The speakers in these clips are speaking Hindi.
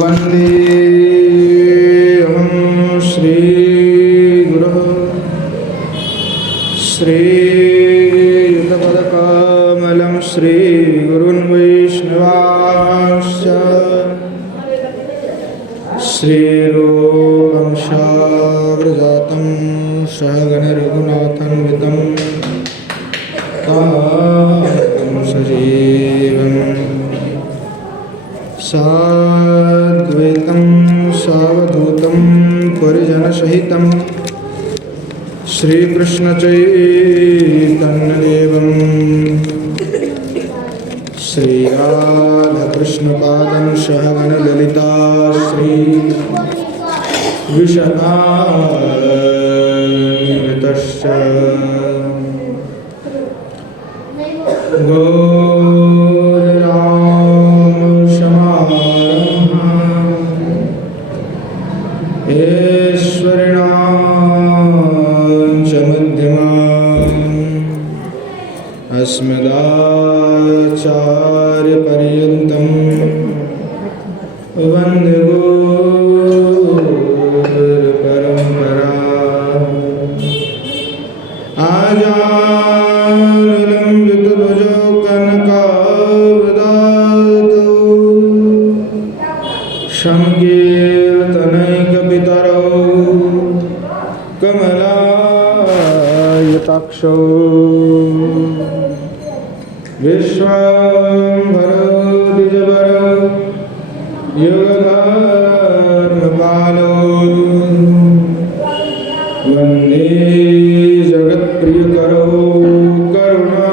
वन्देऽहं श्रीगुरुः श्रीयुतपदकमलं श्रीगुरुन् वैष्णवांश्च श्रीरूपं साग्रजातं सहगणरघुनाथान्वितं तं सजीवं साद्वैतं सावधूतं परिजनसहितं श्रीकृष्णचैतन्यदेवं श्रीराधाकृष्णपादं सहगणललिता श्रीविशाखान्वितश्च अस्मदाचार्यपर्यन्तं वन्दे गुरुपरम्परा आजानुलम्बितभुजो कनकावदातो संकीर्तनैकपितरो कमलायताक्षौ विश्वाम्भरो द्विजवरो युगधर्मपालो वन्दे जगत्प्रियकरो करुणावतारो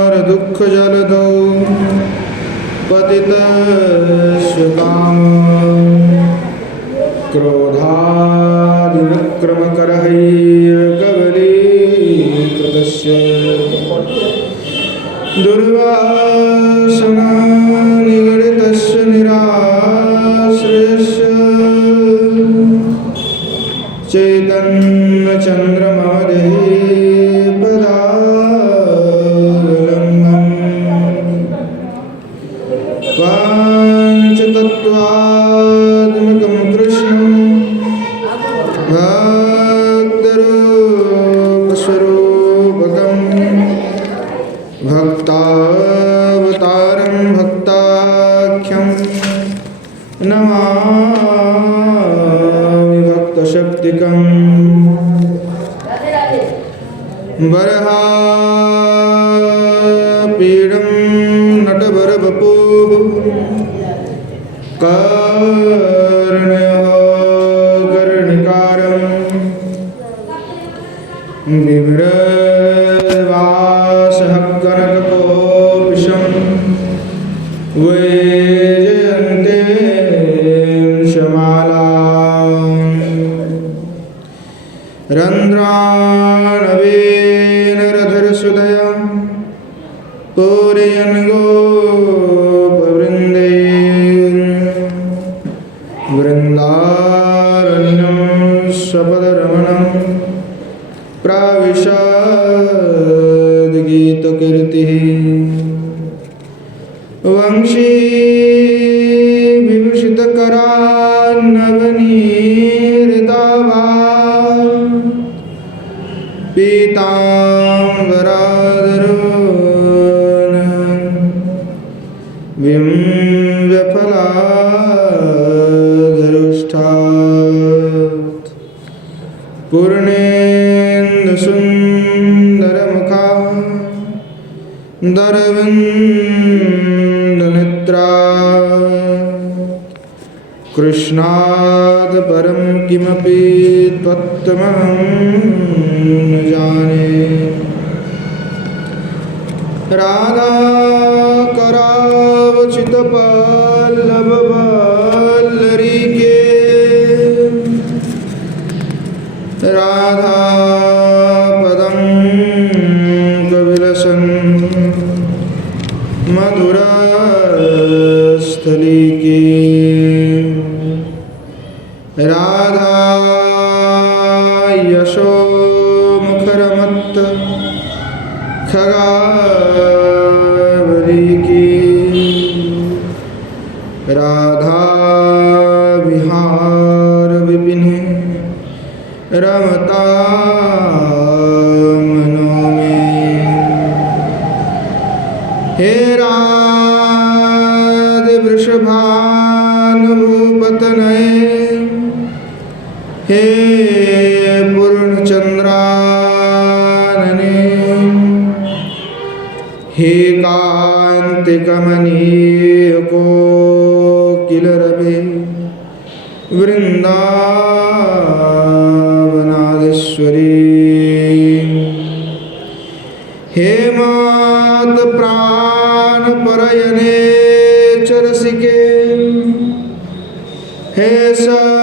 संसारदुःखजलधौ पतितस्य क्रोधादिविक्रमकरहैर्कवलीकृतस्य दुर्वासनानिगडितस्य निराश्रयस्य चैतन्यचन्द्रमदेः पदावलम्बम् पाञ्चतत्त्वात्मकं कृष्णं भक्तरूपस्वरूपकं भक्तावतारं भक्ताख्यं नमामि भक्तशक्तिकं वरहापीडं नटवरवपुः कर्णिकारं बिभ्रवासः कनककोपिशं वैजयन्ते शमालां रन्ध्रानवीनरधरसुदया पूरयन् गोपवृन्दे वृन्दारण्यं स्वपदरमणं प्राविशद्गीतकीर्तिः वंशी विभूषितकरान्नवनीरिताभा पीताम्बराधरोन् विम्बफलाधरुष्ठात् पूर्णेन्दुसुन्दरमुखा दरविन्दनेत्रा कृष्णात् परं किमपि त्वत्तमहं न जाने राधाकरावचितपल्लववल्लरीके राधापदं कविलसन् मधुरस्थलीके राधा यशोमुखरमत्त खगावली की राधा विहार विपिन रमता मनो में। हे राधे वृषभानुभूपतनये हे पूर्णचंद्रानने हे कांतिकमनीय कोकिलरवे वृंदावनाधीश्वरी हे मात प्राण परयने चरसिके हे सर्वयुतेश्वरी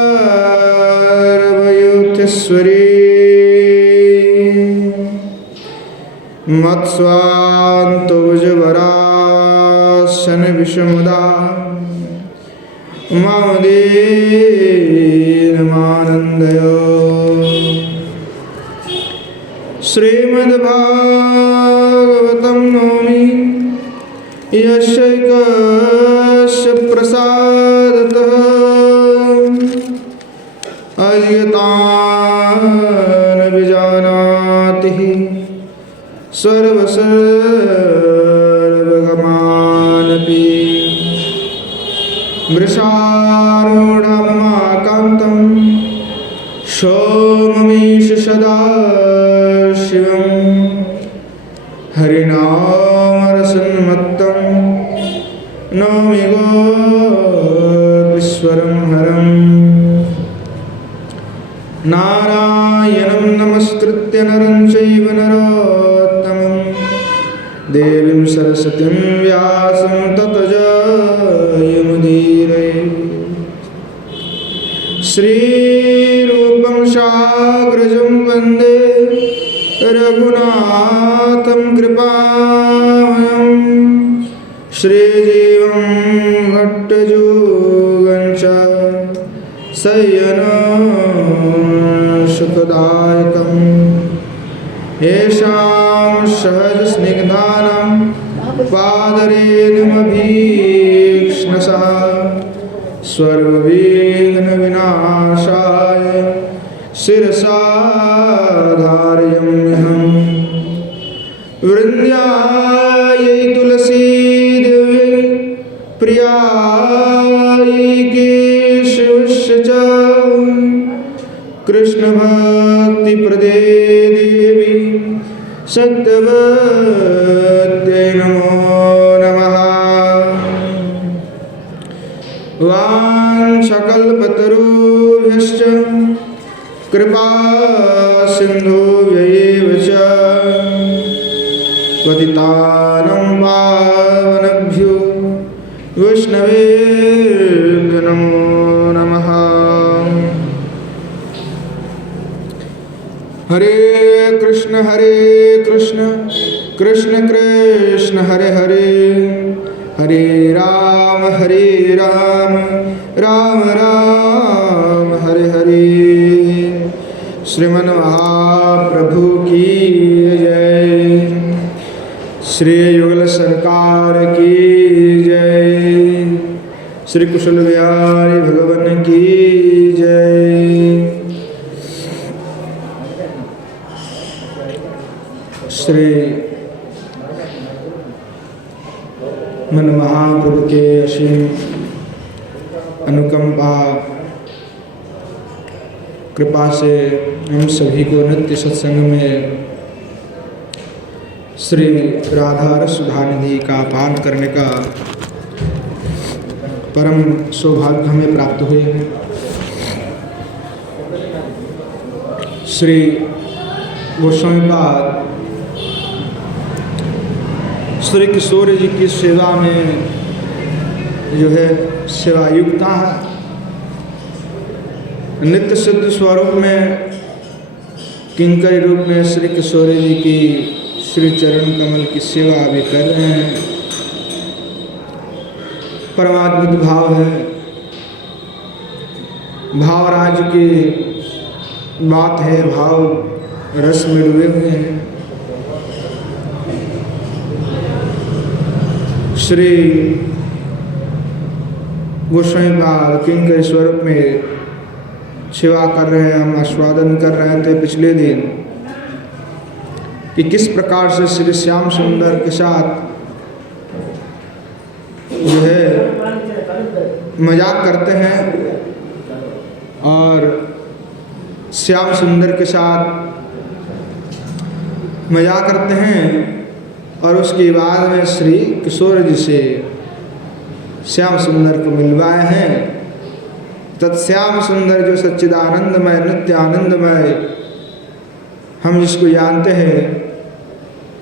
मत्स्वान्तुजवरासन विषमुदा मामदीनमानन्दय। श्रीमद्भागवतं नौमि यस्यैकस्य प्रसादतः अजियतान् विजानाति सर्वसर्वगमानपि वृषारूढममाकान्तं सोममीश सदा शिवं हरिनामरसन्मत्तं नौमि गोपीश्वरं हरं। नारायणं नमस्कृत्य नरं चैव नरोत्तमं देवीं सरस्वतीं व्यासं ततो जयमुदीरये। श्रीरूपं साग्रजं वन्दे रघुनाथं कृपामयं श्रीजीवं भट्टयोगं च शयनं सुखदायकं येषां सहजस्निग्धानां पादरेणुमभीक्ष्णशः सर्वविघ्नविनाशाय शिरसा धारयाम्यहम्। वृन्द्यायै तुलसीदेवी प्रियायै केशवस्य च कृष्णभक्तिप्रदे देवी सत्यवत्यै नमो नमः। वाञ्छकल्पतरुभ्यश्च कृपा सिन्धुभ्यैव च पतितानां पावनेभ्यो वैष्णवेभ्यो नमो नमः। हरे कृष्ण कृष्ण कृष्ण हरे हरे हरे राम राम राम हरे हरे। श्रीमन महाप्रभु की जय। श्री युगल सरकार की जय। श्री कुशल बिहारी भगवान की जय। श्री मन महाप्रभु के असीम अनुकंपा कृपा से हम सभी को नित्य सत्संग में श्री राधा रस सुधानिधि का पान करने का परम सौभाग्य हमें प्राप्त हुए हैं। श्री गोस्वामीपाद श्री किशोर जी की सेवा में जो है सेवायुक्ता है। नित्य सिद्ध स्वरूप में किंकरी रूप में श्री किशोर जी की श्री चरण कमल की सेवा भी कर रहे हैं। परमाद्भुत भाव है। भावराज की बात है, भाव रस में डूबे हुए हैं। श्री गोस्वामी पाद किंकर स्वरूप में सेवा कर रहे हैं, हम आस्वादन कर रहे थे पिछले दिन कि किस प्रकार से श्री श्याम सुंदर के साथ जो है मजाक करते हैं और श्याम सुंदर के साथ मजाक करते हैं और उसके बाद में श्री किशोर जी से श्याम सुंदर को मिलवाए हैं। तत्श्याम सुंदर जो सच्चिदानंदमय नित्य आनंदमय हम जिसको जानते हैं,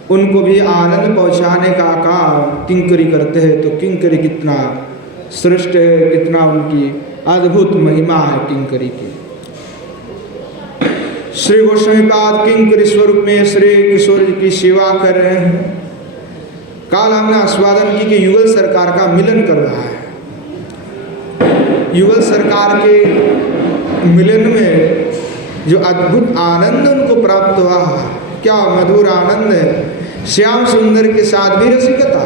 उनको भी आनंद पहुंचाने का काम किंकरी करते हैं। तो किंकरी कितना श्रेष्ठ है, कितना उनकी अद्भुत महिमा है किंकरी की। श्री गोस्वामी पाद किंकरी स्वरूप में श्री किशोर जी की सेवा कर रहे हैं। काल हमने आस्वादन की कि युगल सरकार का मिलन कर रहा है। युगल सरकार के मिलन में जो अद्भुत आनंद उनको प्राप्त हुआ, क्या मधुर आनंद है। श्याम सुंदर के साथ भी रसिकता,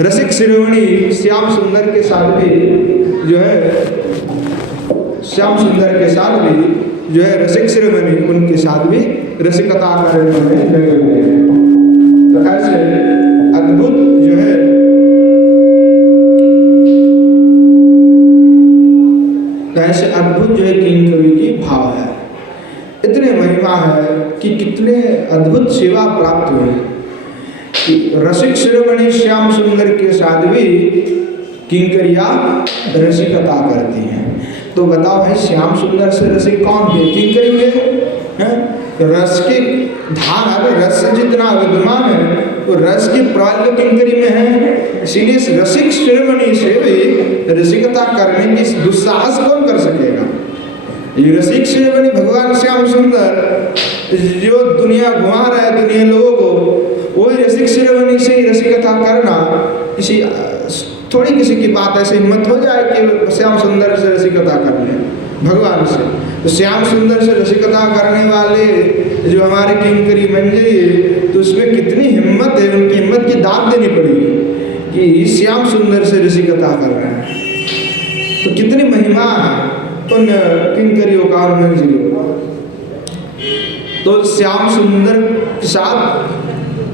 रसिक शिरोमणि श्याम सुंदर के साथ भी जो है, श्याम सुंदर के साथ भी जो है रसिक शिरोमणि उनके साथ भी रसिकता करने में लगे हुए हैं। तो ऐसे अद्भुत जो है ऐसे अद्भुत जो है किंकरी की भाव है, इतने महिमा है कि कितने अद्भुत सेवा प्राप्त हुए कि रसिक शिरोमणि श्याम सुंदर के साथ भी किंकरिया रसिकता करती हैं। तो बताओ भाई, श्याम सुंदर से रसिक कौन है? किंकरी के हैं। रस की धार, रस जितना विद्यमान है तो रस की प्राल्य किंकरी में है। इसीलिए रसिक शिरोमणि से भी रसिकता करने की दुस्साहस कौन कर सकेगा? ये रसिक शिरोमणि भगवान श्याम सुंदर जो दुनिया घुमा रहा है दुनिया लोगों को, वही रसिक शिरोमणि से ही रसिकता करना किसी थोड़ी किसी की बात ऐसे हिम्मत हो जाए कि श्याम सुंदर से रसिकता कर ले भगवान से। तो श्याम सुंदर से रसिकता करने वाले जो हमारे किंकरी मंजरी है, तो उसमें कितनी हिम्मत है, उनकी हिम्मत की दाद देनी पड़ेगी कि श्याम सुंदर से रसिकता कर रहे हैं। तो कितनी महिमा उन किंकरियों का, मंजरियों का। तो श्याम सुंदर के साथ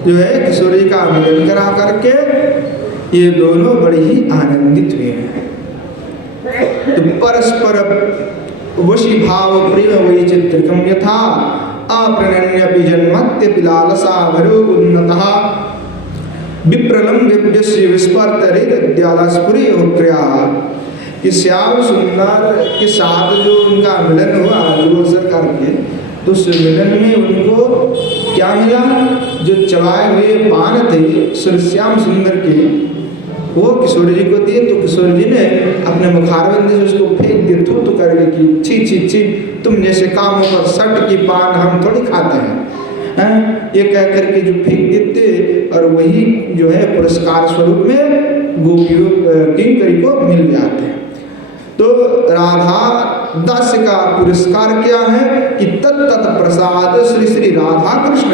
जो है किशोरी का मिलन करा करके ये दोनों बड़े ही आनंदित हुए हैं। तो परस्पर वशी भाव प्रेम वैचित्रिकम यथा अप्रणन्यपि जन्मत्य पिलालसा भरो उन्नतः विप्रलम विप्यस्य विस्पर्तरिद्यालस्पुरी क्रिया। कि श्याम सुंदर के साथ जो उनका मिलन हुआ जो सरकार के, तो उस मिलन में उनको क्या मिला? जो चबाए हुए पान थे श्री श्याम सुंदर के, वो किशोर जी को दिए। तो किशोर जी ने अपने मुखारबंदी से उसको फेंक दिए, थू करके कि छी छी छी, तुम जैसे कामों पर सट की पान हम थोड़ी खाते हैं, ये कह करके जो फेंक देते। और वही जो है पुरस्कार स्वरूप में गोपियों किंकरी को मिल जाते हैं। तो राधा दास का पुरस्कार क्या है कि तत्त प्रसाद श्री श्री राधा कृष्ण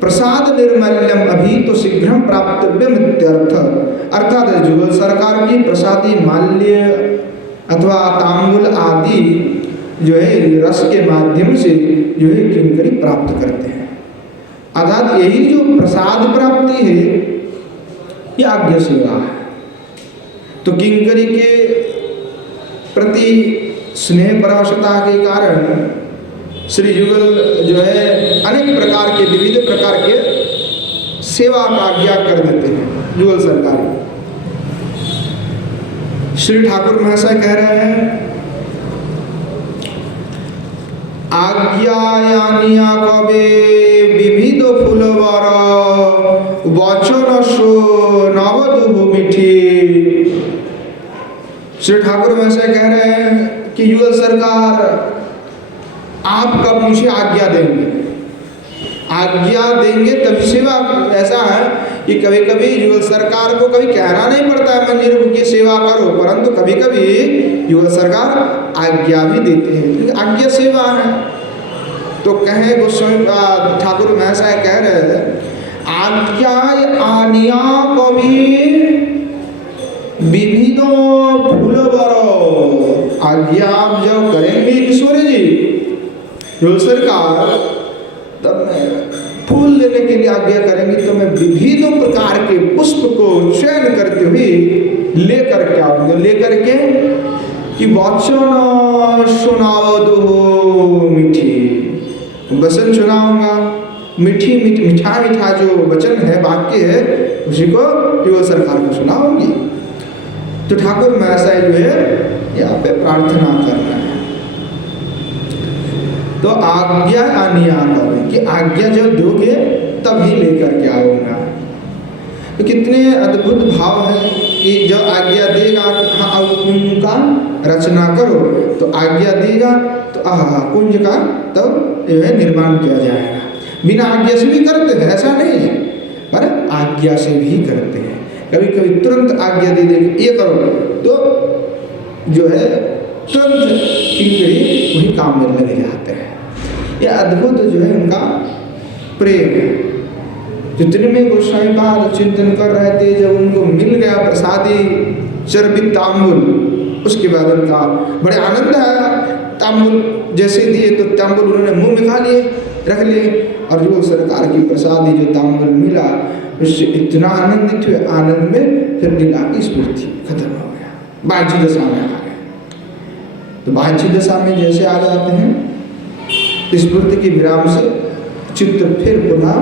प्रसाद निर्मल्यम अभी तो शीघ्र प्राप्तव्यम इत्यर्थ। अर्थात जुगल सरकार की प्रसादी माल्य अथवा तांबुल आदि जो है रस के माध्यम से जो है किंकरी प्राप्त करते हैं। अर्थात यही जो प्रसाद प्राप्ति है ये आज्ञा सेवा है। तो किंकरी के प्रति स्नेह परवशता के कारण श्री युगल जो है अनेक प्रकार के विविध प्रकार के सेवा का आज्ञा कर देते हैं युगल सरकार। श्री ठाकुर महाशय कह रहे हैं, आज्ञायानिया कवे विविध फूलवर वचन सो नवदुभ मिठी। श्री ठाकुर महाशय कह रहे हैं कि युगल सरकार आप कब मुझे आज्ञा देंगे, आज्ञा देंगे तभी सेवा। ऐसा है कि कभी कभी युगल सरकार को कभी कहना नहीं पड़ता है मंदिर को कि सेवा करो, परंतु कभी कभी युगल सरकार आज्ञा भी देते हैं, क्योंकि आज्ञा सेवा है। तो कहे गोस्वामी ठाकुर महाशय कह रहे हैं, आज्ञा आनिया कबीर विविधो फूल बरो। आज्ञा आप जब करेंगे ईश्वर जी जो सरकार, तब मैं फूल लेने के लिए आज्ञा करेंगी तो मैं विविध प्रकार के पुष्प को चयन करते हुए लेकर के आऊंगा। लेकर के कि वचन सुनाओ दो मीठी, वचन सुनाऊंगा, मीठी मीठा जो वचन है, वाक्य है, उसी को युवा सरकार को सुनाऊंगी। तो ठाकुर मैं ऐसा जो है यहाँ पे प्रार्थना करना है। तो आज्ञा आनिया करें कि आज्ञा जब दोगे तभी लेकर के आऊंगा। तो कितने अद्भुत भाव है कि जब आज्ञा देगा कि हाँ अब कुंज का रचना करो, तो आज्ञा देगा तो कुंज का तब जो है निर्माण किया जाएगा। बिना आज्ञा से भी करते हैं, ऐसा नहीं है, पर आज्ञा से भी करते हैं। कभी कभी तुरंत आज्ञा दे देंगे ये करो, तो जो है तुरंत किंकरी वही काम में लग जाते हैं। ये अद्भुत जो है उनका प्रेम है। जितने में गोस्वामी पाद चिंतन कर रहे थे, जब उनको मिल गया प्रसादी चर्बित तांबुल, उसके बाद उनका बड़े आनंद आया। तांबुल जैसे दिए तो तांबुल उन्होंने मुंह में खा लिए, रख लिए, और जो सरकार की प्रसादी जो तांबुल मिला उससे इतना आनंदित हुए, आनंद में फिर लीला की स्मृति खत्म हो गया, बाह्य दशा में आ गए। तो बाह्य दशा में जैसे आ जाते हैं, स्मृति की विराम से चित्त फिर पुनः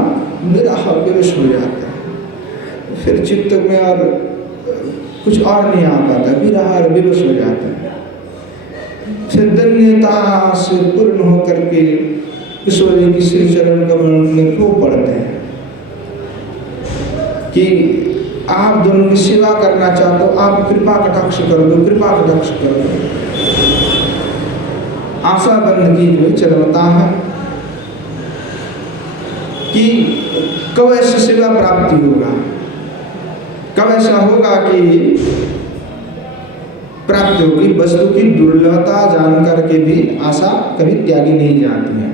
निराह विवश हो जाता है। फिर चित्त में और कुछ और नहीं आ पाता, विराह विवश हो जाता है। फिर धन्यता से पूर्ण होकर के ईश्वर जी की श्री चरण कमल में रो पड़ते हैं कि आप दोनों की सेवा करना चाहते हो, आप कृपा कटाक्ष कर दो, कृपा कटाक्ष कर दो। आशा बंद की जो चलता है कि कब ऐसी सेवा प्राप्ति होगा, कब ऐसा होगा कि प्राप्ति होगी। वस्तु की दुर्लभता जान करके भी आशा कभी त्यागी नहीं जाती है।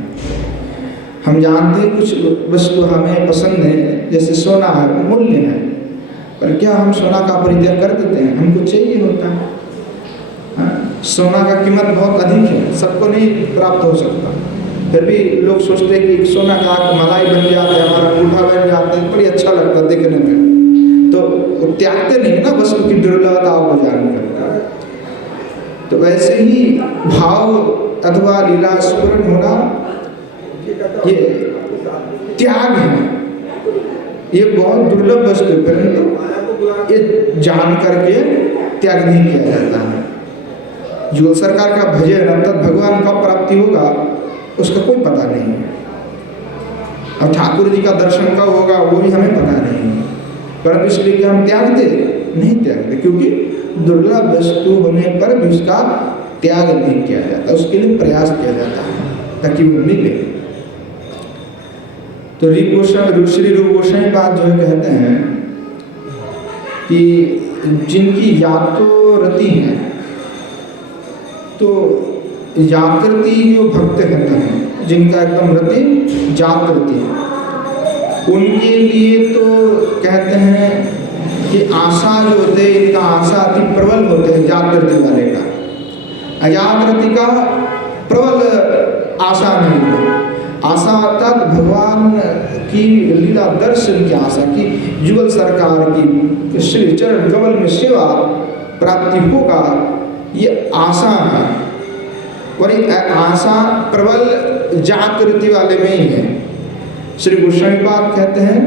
हम जानते हैं कुछ वस्तु हमें पसंद है, जैसे सोना है, मूल्य है, पर क्या हम सोना का परित्याग कर देते हैं? हमको चाहिए होता है। सोना का कीमत बहुत अधिक है, सबको नहीं प्राप्त हो सकता, फिर भी लोग सोचते हैं कि सोना का मलाई बन जाता है, हमारा अंगूठा बन जाता है, बड़ी अच्छा लगता है देखने में, तो त्यागते नहीं ना वस्तु की दुर्लभताओं को जानकर। तो वैसे ही भाव अथवा लीला स्फुरण होना ये त्याग है, ये बहुत दुर्लभ वस्तु है, परंतु ये जान करके त्याग नहीं किया जाता है। जो सरकार का भजन अर्थात भगवान कब प्राप्ति होगा उसका कोई पता नहीं है, और ठाकुर जी का दर्शन कब होगा वो भी हमें पता नहीं है। परंतु इसलिए कि हम त्याग दे नहीं त्याग दे, क्योंकि दुर्लभ वस्तु होने पर भी उसका त्याग नहीं किया जाता, उसके लिए प्रयास किया जाता है ताकि वो मिले। तो श्री रूप गोस्वामी पाद जो कहते हैं कि जिनकी यातो-रति है, तो जागृति जो भक्त कहते हैं, जिनका एकदम रति जागृति है, उनके लिए तो कहते हैं कि आशा जो होते हैं, इनका आशा अति प्रबल होते हैं जागृति वाले का। अजागृति का प्रबल आशा नहीं है। आशा अर्थात भगवान की लीला दर्शन की आशा की, जुगल सरकार की श्री चरण कमल में सेवा प्राप्ति होगा, ये आशा है। और ये आशा प्रबल जागृति वाले में ही है। श्री गोस्वामी पाद कहते हैं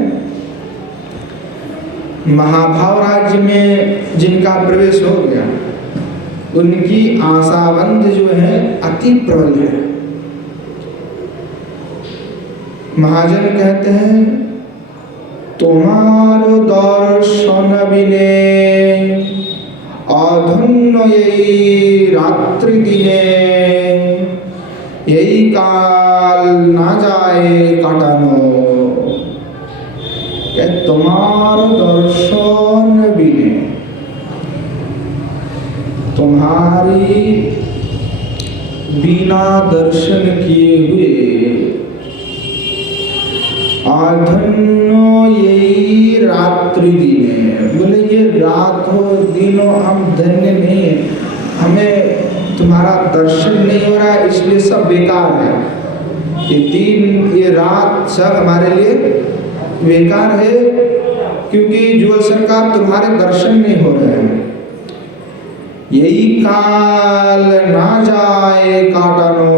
महाभाव राज्य में जिनका प्रवेश हो गया, उनकी आशाबंध जो है अति प्रबल है। महाजन कहते हैं तुम्हारो दर्शन बिने अधन्य यही रात्रि दिने, यही काल ना जाए काटानो। तुम्हारो दर्शन बिने, तुम्हारी बिना दर्शन किए हुए अधन्य रात्रि दीने, बोले ये रात हो दिन हो हम धन्य नहीं है, हमें तुम्हारा दर्शन नहीं हो रहा है इसलिए सब बेकार है। ये दिन ये रात सब हमारे लिए बेकार है क्योंकि जुगल सरकार तुम्हारे दर्शन नहीं हो रहे हैं। यही काल ना जाए काटनो,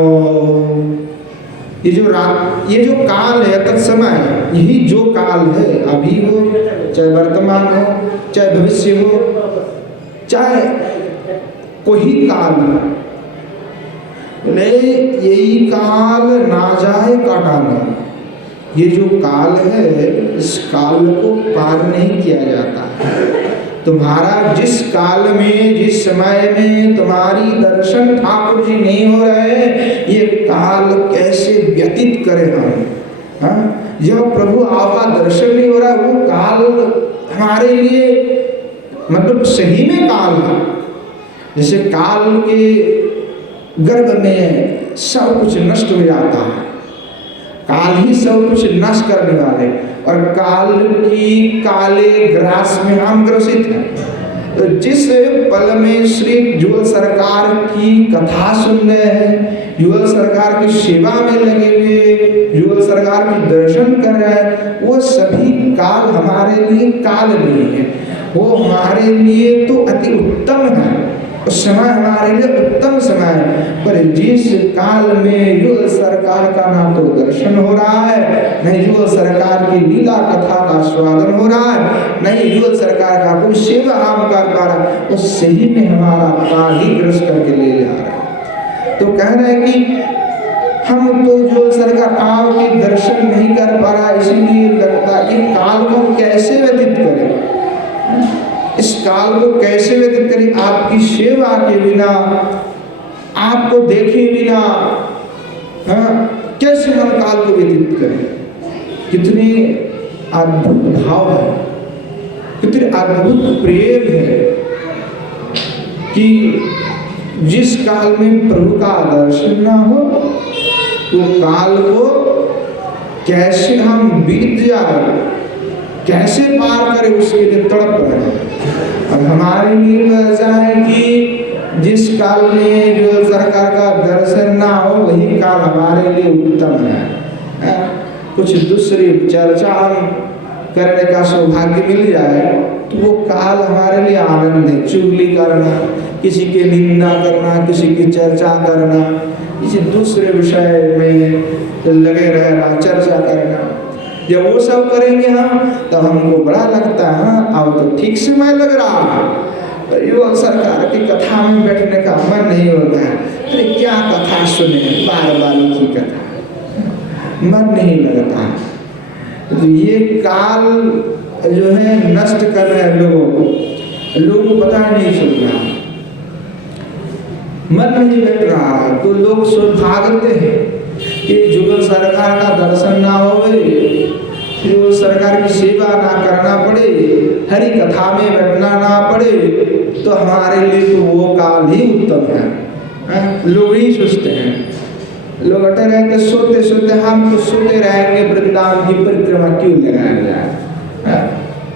ये जो रात ये जो काल है तत्समय, यही जो काल है अभी हो चाहे वर्तमान हो चाहे भविष्य हो चाहे कोई काल हो, यही काल ना जाए काटाना। ये जो काल है इस काल को पार नहीं किया जाता है। तुम्हारा जिस काल में जिस समय में तुम्हारी दर्शन ठाकुर जी नहीं हो रहे, ये काल कैसे व्यतीत करें हम? हाँ, जब प्रभु आपका दर्शन नहीं हो रहा वो काल हमारे लिए मतलब सही में काल है। जैसे काल के गर्भ में सब कुछ नष्ट हो जाता है, काल ही सब कुछ नष्ट करने वाले, और काल की काले ग्रास में हम ग्रसित हैं। तो जिस पल में श्री जुगल सरकार की कथा सुन रहे हैं, जुगल सरकार की सेवा में लगे हुए, जुगल सरकार की दर्शन कर रहे हैं, वो सभी काल हमारे लिए काल नहीं है, वो हमारे लिए तो अति उत्तम है, उस समय हमारे लिए उत्तम समय है। पर जिस काल में युगल सरकार का ना तो दर्शन हो रहा है, नहीं युगल सरकार की लीला कथा का स्वागत हो रहा है, नहीं युगल सरकार का कोई सेवा हम कर पा रहा है, उस सही में हमारा काल ही ग्रस्त करके ले जा रहा है। तो कह रहे हैं कि हम तो जो सरकार आपके दर्शन नहीं कर पा रहा, इसीलिए लगता है ये काल को कैसे व्यतीत करें, इस काल को कैसे व्यतीत करें, आपकी सेवा के बिना, आपको देखे बिना, हाँ, कैसे हम काल को व्यतीत करें। कितने अद्भुत भाव है, कितने अद्भुत प्रेम है कि जिस काल में प्रभु का दर्शन ना हो तो काल को कैसे हम बीत जाए, कैसे पार करें, उसके लिए तड़प रहे। अब हमारे लिए तो ऐसा है कि जिस काल में जो सरकार का दर्शन ना हो वही काल हमारे लिए उत्तम है। कुछ दूसरी चर्चा हम करने का सौभाग्य मिल जाए तो वो काल हमारे लिए आनंद है। चुगली करना, किसी की निंदा करना, किसी की चर्चा करना, किसी दूसरे विषय में लगे रहना, चर्चा करना, जब वो सब करेंगे हम तो हमको बड़ा लगता है हाँ अब तो ठीक समय लग रहा है। युवक सरकार की कथा में बैठने का मन नहीं होता है, अरे क्या कथा सुने, बार बार की कथा, मन नहीं लगता है। तो ये काल जो है नष्ट कर रहे हैं लोगों को पता नहीं चल रहा, मन नहीं बैठ रहा है। तो लोग सौभाग्यते हैं कि जुगल सरकार का दर्शन ना होवे, जो सरकार की सेवा ना करना पड़े, हरि कथा में बैठना ना पड़े, तो हमारे लिए तो वो काल ही उत्तम है। लोग ही सोचते हैं, लोग अटे रहते सोते सोते हम तो सोते रहेंगे, वृंदावन की परिक्रमा क्यों लगाया जाए।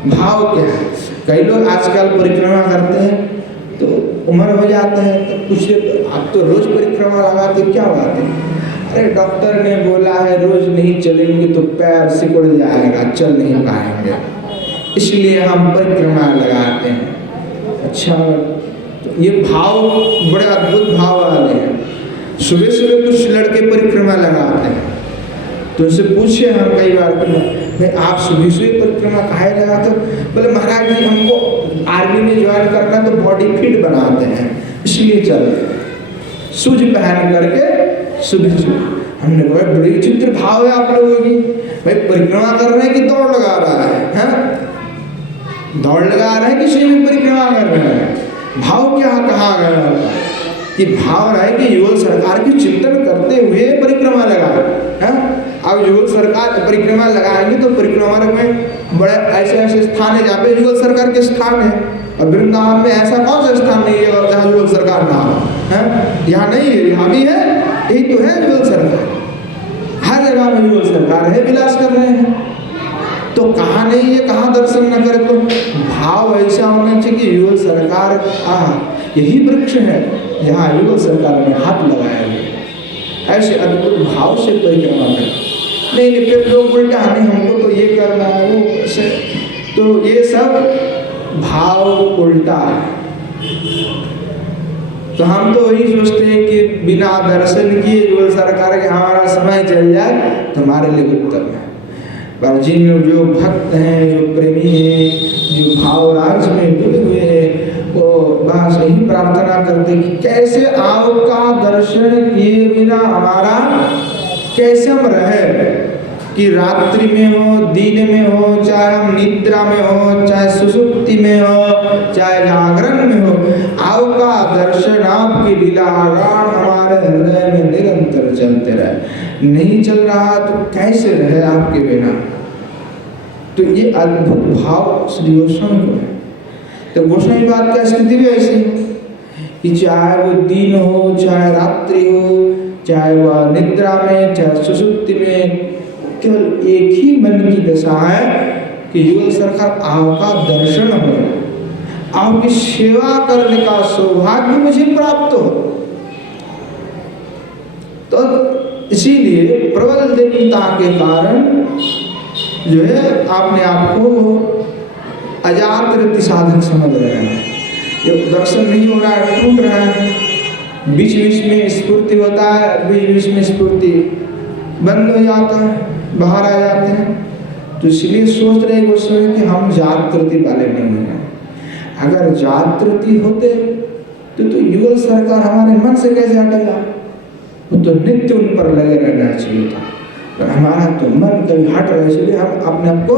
भाव क्या है, कई लोग आजकल परिक्रमा करते हैं तो उम्र हो जाता है तो पूछे आप तो रोज परिक्रमा लगाते क्या बात है, अरे डॉक्टर ने बोला है रोज नहीं चलेंगे तो पैर सिकुड़ जाएगा, चल नहीं पाएंगे, इसलिए हम परिक्रमा लगाते हैं। अच्छा, तो ये भाव बड़े अद्भुत भाव वाले हैं। सुबह सुबह कुछ लड़के परिक्रमा लगाते हैं तो उनसे पूछे हम कई बार भाई आप सुबह सुबह परिक्रमा काहे लगाते हो, बोले महाराज जी हमको आर्मी में ज्वाइन करना तो बॉडी फिट बनाते हैं इसलिए चलते, सूज पहन करके सुबह सुबह। हमने कहा बड़ी विचित्र भाव है आप लोगों की, भाई परिक्रमा कर रहे हैं कि दौड़ लगा रहा है, दौड़ लगा रहे हैं कि शिव में परिक्रमा कर रहे हैं। भाव क्या कहा गया कि भाव रहा है कि युगल सरकार की चिंतन करते हुए परिक्रमा लगाए। अब युगल सरकार परिक्रमा लगाएंगे तो परिक्रमा में बड़े ऐसे ऐसे स्थान है जहाँ पे युगल सरकार के स्थान है, और वृंदावन में ऐसा कौन सा स्थान नहीं है जहाँ युगल सरकार ना हो। यहाँ नहीं है, यहाँ भी है, यही तो है युगल सरकार, हर जगह में युगल सरकार है, विलास कर रहे हैं। तो कहा नहीं ये कहाँ दर्शन न करे, तो भाव ऐसा होना चाहिए कि युगल सरकार यही वृक्ष है जहाँ युगल सरकार ने हाथ लगाया है, ऐसे अद्भुत भाव से परिक्रमा करें। नहीं फिर लोग उल्टा नहीं हमको तो ये करना है वो ऐसे, तो ये सब भाव उल्टा है। तो हम तो वही सोचते हैं कि बिना दर्शन किए युगल सरकार के हमारा समय चल जाए तो हमारे लिए उत्तम है। पर जिन जो भक्त हैं, जो प्रेमी हैं, जो भाव राज में डूबे हुए हैं, वो बस यही प्रार्थना करते कि कैसे आपका दर्शन किए बिना हमारा कैसे हम रहे, कि रात्रि में हो, दिन में हो, चाहे हम निद्रा में हो, चाहे सुसुप्ति में हो, चाहे जागरण में हो, आपका दर्शन आपकी लीलागान हमारे हृदय में निरंतर चलते रहे। नहीं चल रहा तो कैसे रहे आपके बिना। तो ये अद्भुत भाव श्री गोस्वामी को है। तो गोस्वामी बात का स्थिति भी ऐसी है कि चाहे वो दिन हो, चाहे रात्रि हो, चाहे वह निद्रा में, चाहे सुसुप्ति में, केवल एक ही मन की दशा है कि युगल सरकार आपका दर्शन हो, आपकी सेवा करने का सौभाग्य मुझे प्राप्त हो। तो इसीलिए प्रबल दीनता के कारण जो है आपने आपको अजात रति साधक समझ रहे हैं। जब दर्शन नहीं हो रहा है, टूट रहा है, बीच बीच में स्फूर्ति होता है, बीच बीच में स्फूर्ति बंद हो जाता है, बाहर आ जाते हैं। तो इसलिए सोच रहे गोस्वामी कि हम जागृति वाले नहीं हैं। अगर जागृति होते तो युगल सरकार हमारे मन से कैसे हटेगा, वो तो नित्य उन पर लगे रहना चाहिए था। पर हमारा तो मन कभी हट रहा है, इसलिए हम अपने आप को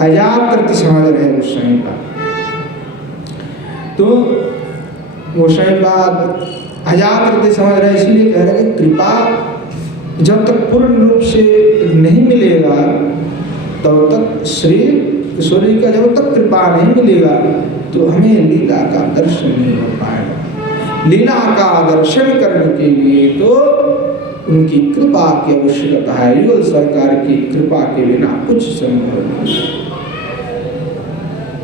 अजागृति समझ रहे हैं गोस्वामी का। तो गोस्वामी बात अजागृति समझ रहे, इसलिए कह रहे हैं कृपा जब तक पूर्ण रूप से नहीं मिलेगा तब तक श्री किशोरी का जब तक कृपा नहीं मिलेगा तो हमें लीला का दर्शन नहीं हो पाएगा। लीला का दर्शन करने के लिए तो उनकी कृपा की आवश्यकता है। युगल सरकार की कृपा के बिना कुछ संभव नहीं।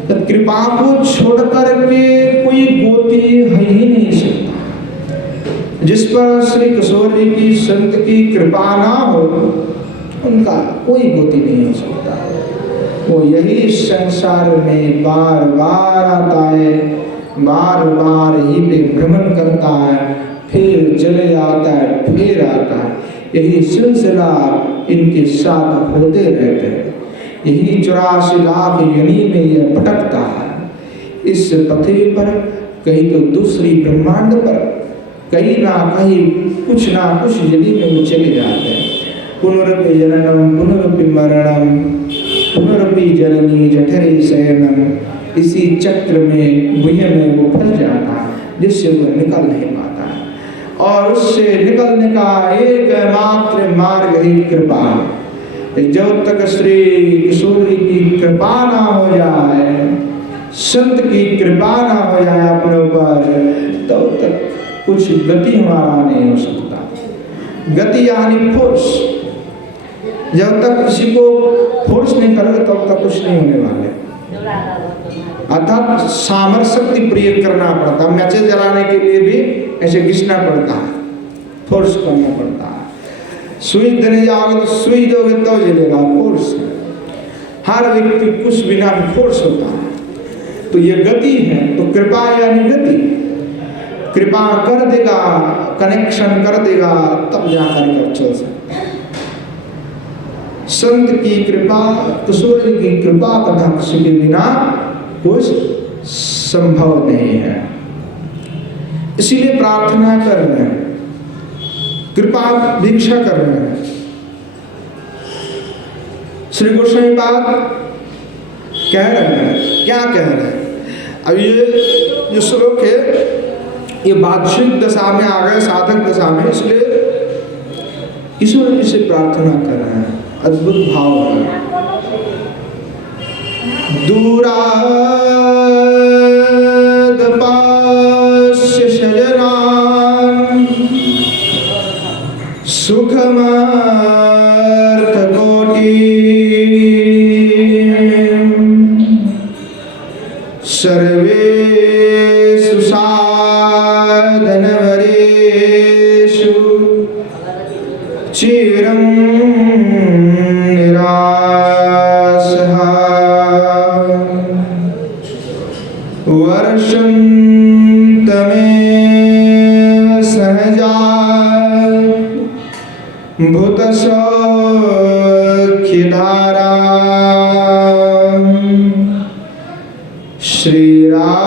तो कृपा को छोड़कर के कोई गोती है ही नहीं सकता। जिस पर श्री किशोर जी की संत की कृपा ना हो उनका कोई गति नहीं हो सकता। वो यही संसार में बार बार आता है, बार बार ही पे भ्रमण करता है, फिर चले जाता है, फिर आता है। यही सिलसिला इनके साथ होते रहते हैं। यही 84 लाख योनि में यह भटकता है। इस पृथ्वी पर कहीं तो दूसरी ब्रह्मांड पर कहीं ना कहीं कुछ ना कुछ यदि में वो चले जाते हैं। पुनरपि जननम पुनरपि मरणम पुनरपि जननी जठरे शयनम, इसी चक्र में गुहे में वो फंस जाता है जिससे वो निकल नहीं पाता है। और उससे निकलने का एकमात्र मार्ग ही कृपा। जब तक श्री किशोर की कृपा ना हो जाए, संत की कृपा ना हो जाए अपने ऊपर, तब तक कुछ गति हमारा नहीं हो सकता। गति यानी फोर्स। जब तक किसी को फोर्स नहीं करोगे तब तक कुछ नहीं होने वाले। अर्थात सामर्थ्य शक्ति प्रयोग करना पड़ता है। मैचेस जलाने के लिए भी ऐसे घिसना पड़ता है, फोर्स करना पड़ता है। सुई देने जाओगे तो सुई दोगे तो जलेगा, फोर्स। हर व्यक्ति कुछ बिना भी फोर्स होता है। तो ये गति है। तो कृपा यानी गति। कृपा कर देगा, कनेक्शन कर देगा, तब जाकर के चल सकते हैं। संत की कृपा, किशोर की कृपा कटाक्ष के बिना कुछ संभव नहीं है। इसीलिए प्रार्थना कर रहे हैं, कृपा भिक्षा कर रहे हैं। श्री गोस्वामी बात कह रहे हैं, क्या कह रहे हैं? अब ये जो श्लोक है ये बादशिक दशा में आ गए, साधक दशा में, इसलिए ईश्वर जी से प्रार्थना कर रहे हैं। अद्भुत भाव है। दूराद पास्य शजनान सुखमार्थ कोटि सर्वेषु साधनवरेषु चिरं निरासः वर्षन्तमेव सहजा भूतसौख्यधारा श्रीराधिकाचरणरेणु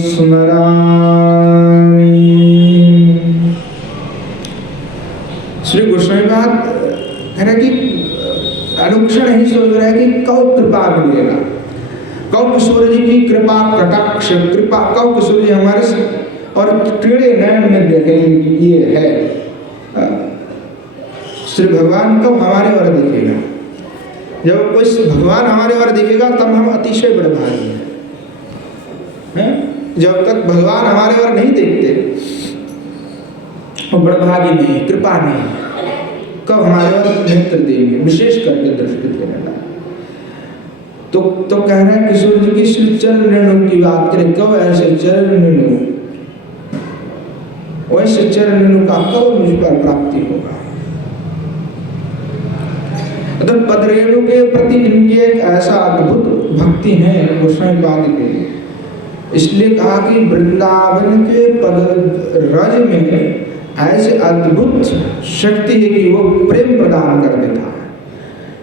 स्मरामि। श्री गोस्वामी बात है ना कि अनुक्षण ही सोच रहा है कि कब कृपा मिलेगा, कब किशोर जी की कृपा कटाक्ष कृपा, कब किशोर जी हमारे और टेढ़े नयन में देखेंगे ये है। श्री भगवान कब हमारे ओर देखेगा? जब कोई भगवान हमारे ओर देखेगा तब हम अतिशय बड़भागी हैं। जब तक भगवान हमारे ओर नहीं देखते और बड़भागी नहीं, कृपा नहीं, कब हमारे ओर नेत्र देंगे, विशेष करके दृष्टि देने वाला। तो कह रहे हैं किशोर जी की श्री चरण रेणु की बात करें, कब ऐसे चरण रेणु, वैसे चरण रेणु का कब मुझ पर प्राप्ति होगा। तो पद रेणु के प्रति इनकी एक ऐसा अद्भुत भक्ति है गोस्वामी पाद के, इसलिए कहा कि वृंदावन के पद रज में ऐसे अद्भुत शक्ति है कि वो प्रेम प्रदान कर देता है।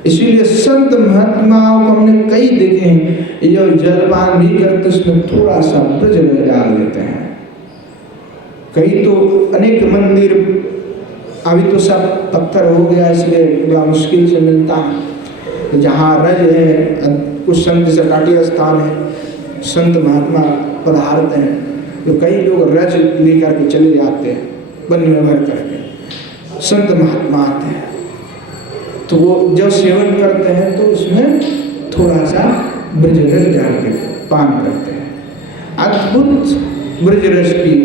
इसीलिए संत महात्माओं को हमने कई देखे हैं, ये जलपान भी करते उसमें थोड़ा सा ब्रज डाल देते हैं। कई तो अनेक मंदिर अभी तो सब पत्थर हो गया, इसलिए बड़ा मुश्किल से मिलता है। जहाँ रज है, कुछ संत से काटिया स्थान है, संत महात्मा पधारते हैं, तो कई लोग रज लेकर के चले जाते हैं, बन में भर करके संत महात्मा आते हैं, तो वो जब सेवन करते हैं तो उसमें थोड़ा सा ब्रज रस डाल के पान करते हैं। अद्भुत ब्रज रस की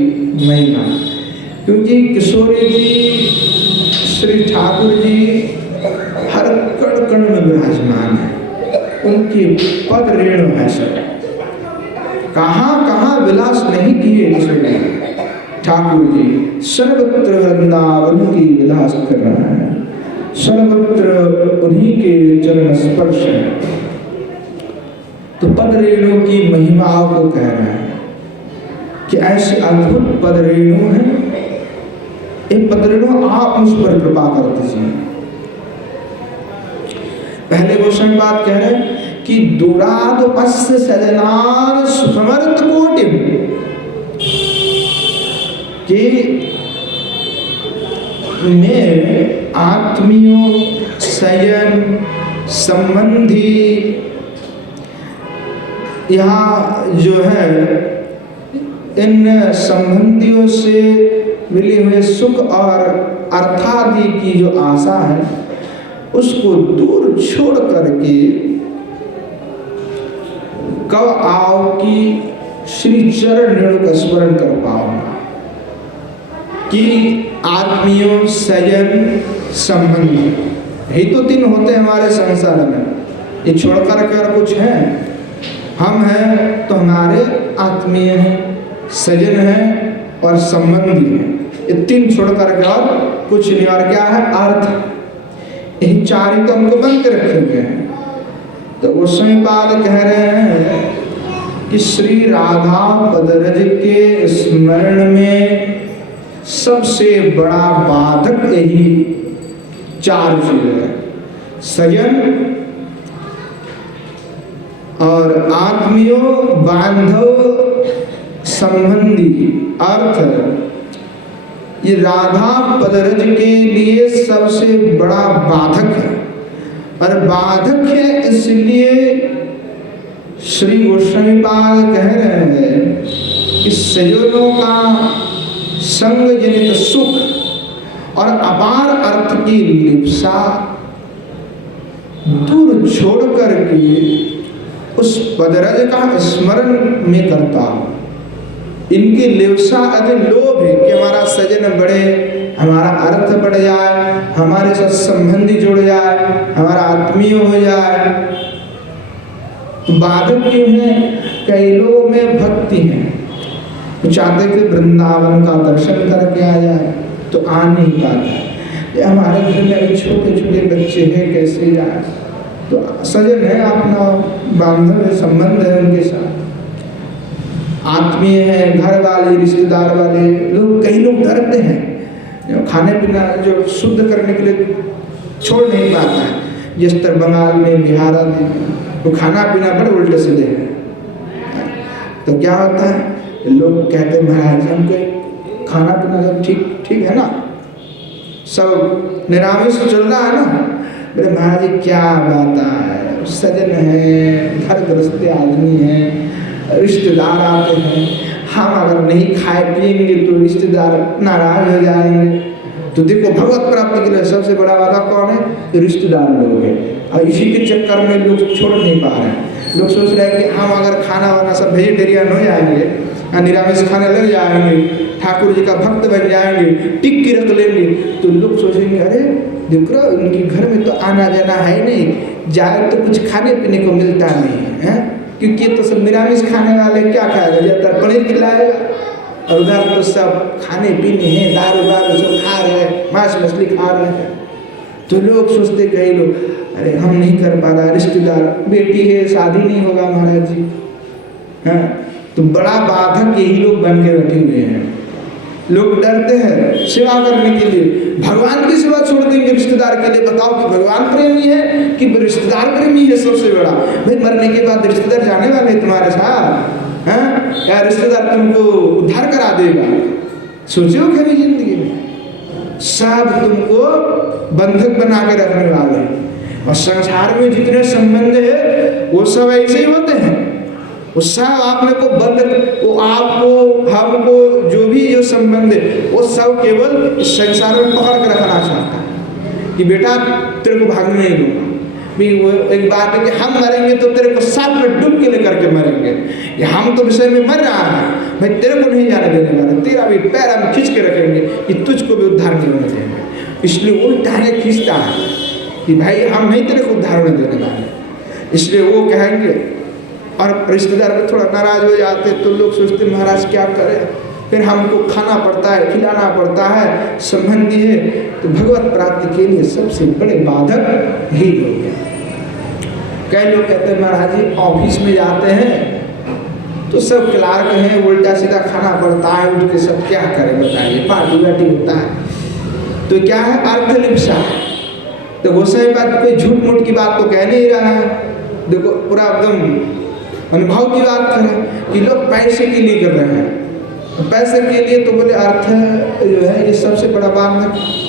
महिमा, क्योंकि किशोरी जी श्री ठाकुर जी हर कण कण में विराजमान है, उनकी पद रेणु है सब। कहाँ कहाँ विलास नहीं किए किशोरी ठाकुर जी, सर्वत्र वृंदावन की विलास कर रहा है, सर्वत्र उन्हीं के चरण स्पर्श है। तो पद रेणु की महिमाओं को कह रहा है कि ऐसे अद्भुत पद रेणु है। एक पद रेणु आप मुझ पर कृपा कर दीजिए। पहले गोस्वामी बात कह रहे हैं कि दुराद पश्य सजनान सुखमर्त कोटि, कि मैं आत्मियों सयन संबंधी यहाँ जो है इन संबंधियों से मिले हुए सुख और अर्थादि की जो आशा है उसको दूर छोड़ करके कब आओ कि श्री चरण रेणु का स्मरण कर पाऊंगा, कि आत्मियों सजन संबंधी ही तो तीन होते हैं हमारे संसार में, ये छोड़कर के और कुछ है। हम हैं तो हमारे आत्मीय हैं, सजन हैं और संबंधी हैं, ये तीन छोड़कर के और कुछ नहीं। और क्या है? अर्थ। यही चार ही तो हमको बंद के रखे हुए हैं। तो गोस्वामी पाद कह रहे हैं कि श्री राधा पदरज के स्मरण में सबसे बड़ा बाधक यही चार चीज है, सजन और आत्मियों बांधव संबंधी अर्थ। ये राधा पदरज के लिए सबसे बड़ा बाधक है, और बाधक है इसलिए श्री गोस्वामी पाद कह रहे हैं कि सजनों का संग जनित सुख और अपार अर्थ की लिप्सा दूर छोड़ करके उस पदरज का स्मरण में करता हूं। इनकी लिप्सा अति लोभ है कि हमारा सजन बढ़े, हमारा अर्थ बढ़ जाए, हमारे साथ संबंधी जुड़ जाए, हमारा आत्मीय हो जाए। तो बाधक क्यों है? कई लोगों में भक्ति है, वो चाहते कि वृंदावन का दर्शन करके आ जाए, तो आ नहीं पाता। ये हमारे घर में अभी छोटे छोटे बच्चे हैं, कैसे जाए? तो सजन है, अपना बांधव संबंध है उनके साथ, आत्मीय है, घर वाले, रिश्तेदार वाले लोग। कई लोग डरते हैं, खाने पीना जो शुद्ध करने के लिए छोड़ नहीं पाता है। जिस तरह बंगाल में, बिहार में तो खाना पीना बड़े उल्टे सीधे हैं। तो क्या होता है, लोग कहते हैं महाराज हमको खाना पीना सब ठीक है ना, सब निरामिष चल रहा है ना। बोले महाराज जी क्या बात है, सजन है, घर गृहस्थी आदमी है, रिश्तेदार आते हैं, हम अगर नहीं खाए पिएंगे तो रिश्तेदार नाराज हो जाएंगे। तो देखो भगवत प्राप्ति के लिए सबसे बड़ा वादा कौन है? रिश्तेदार लोग हैं। और इसी के चक्कर में लोग छोड़ नहीं पा रहे हैं। लोग सोच रहे हैं कि हम अगर खाना वाना सब वेजिटेरियन हो जाएंगे, निरामिष खाने लग जाएंगे, ठाकुर जी का भक्त बन जाएंगे, टिक्की रख लेंगे, तो लोग सोचेंगे अरे देखो उनके घर में तो आना जाना है नहीं, जाए तो कुछ खाने पीने को मिलता नहीं है, क्योंकि ये तो सब निरामिष खाने वाले क्या खाएगा? ज़्यादातर पनीर खिलाएगा, और उधर तो सब खाने पीने हैं, दारू सब खा रहे हैं, मांस मछली खा रहे हैं। तो लोग सोचते कई लोग अरे हम नहीं कर पा रहा, रिश्तेदार बेटी है शादी नहीं होगा महाराज जी, हाँ। तो बड़ा बाधक यही लोग बन के बैठे हुए हैं। लोग डरते हैं सेवा करने के लिए, भगवान की सेवा छोड़ देंगे रिश्तेदार के लिए। बताओ कि भगवान प्रेमी है कि रिश्तेदार प्रेमी है? सबसे बड़ा भाई, मरने के बाद रिश्तेदार जाने वाले तुम्हारे साथ, हैं? या रिश्तेदार तुमको उद्धार करा देगा? सोचो कभी जिंदगी में सब तुमको बंधक बना के रखने वाले हैं। और संसार में जितने संबंध है वो सब ऐसे ही होते हैं, वो सब आपने को बंधक, वो आपको हमको जो भी जो संबंध है वो सब केवल संसार में पकड़ के रखना चाहता है कि बेटा तेरे को भागने नहीं दूंगा। भी वो एक बात है कि हम मरेंगे तो तेरे को साथ में डूब के लेकर के मरेंगे, ये हम तो विषय में मर रहा है भाई, तेरे को नहीं जाने देने वाले, तेरा भी पैर हम खींच के रखेंगे कि तुझको भी उद्धार नहीं होने देंगे। इसलिए वो टांगे खींचता है कि भाई हम नहीं तेरे को उद्धार होने देने वाले, इसलिए वो कहेंगे। और रिश्तेदार में थोड़ा नाराज हो जाते तो लोग सोचते महाराज क्या करें, फिर हमको खाना पड़ता है, खिलाना पड़ता है, संबंधी है। तो भगवत प्राप्ति के लिए सबसे बड़े बाधक यही लोग हैं। कई लोग कहते हैं महाराज जी ऑफिस में जाते हैं तो सब क्लार्क हैं, उल्टा सीधा खाना पड़ता है, उठ के सब क्या करें बताइए, पार्टी वार्टी होता है। तो क्या है, अर्थलिप्सा। तो वो सही बात, कोई झूठ मूठ की बात तो कह नहीं रहा है, देखो पूरा एकदम अनुभव की बात करें कि लोग पैसे के लिए कर रहे हैं, पैसे के लिए। तो बोले अर्थ जो है ये सबसे बड़ा बात है।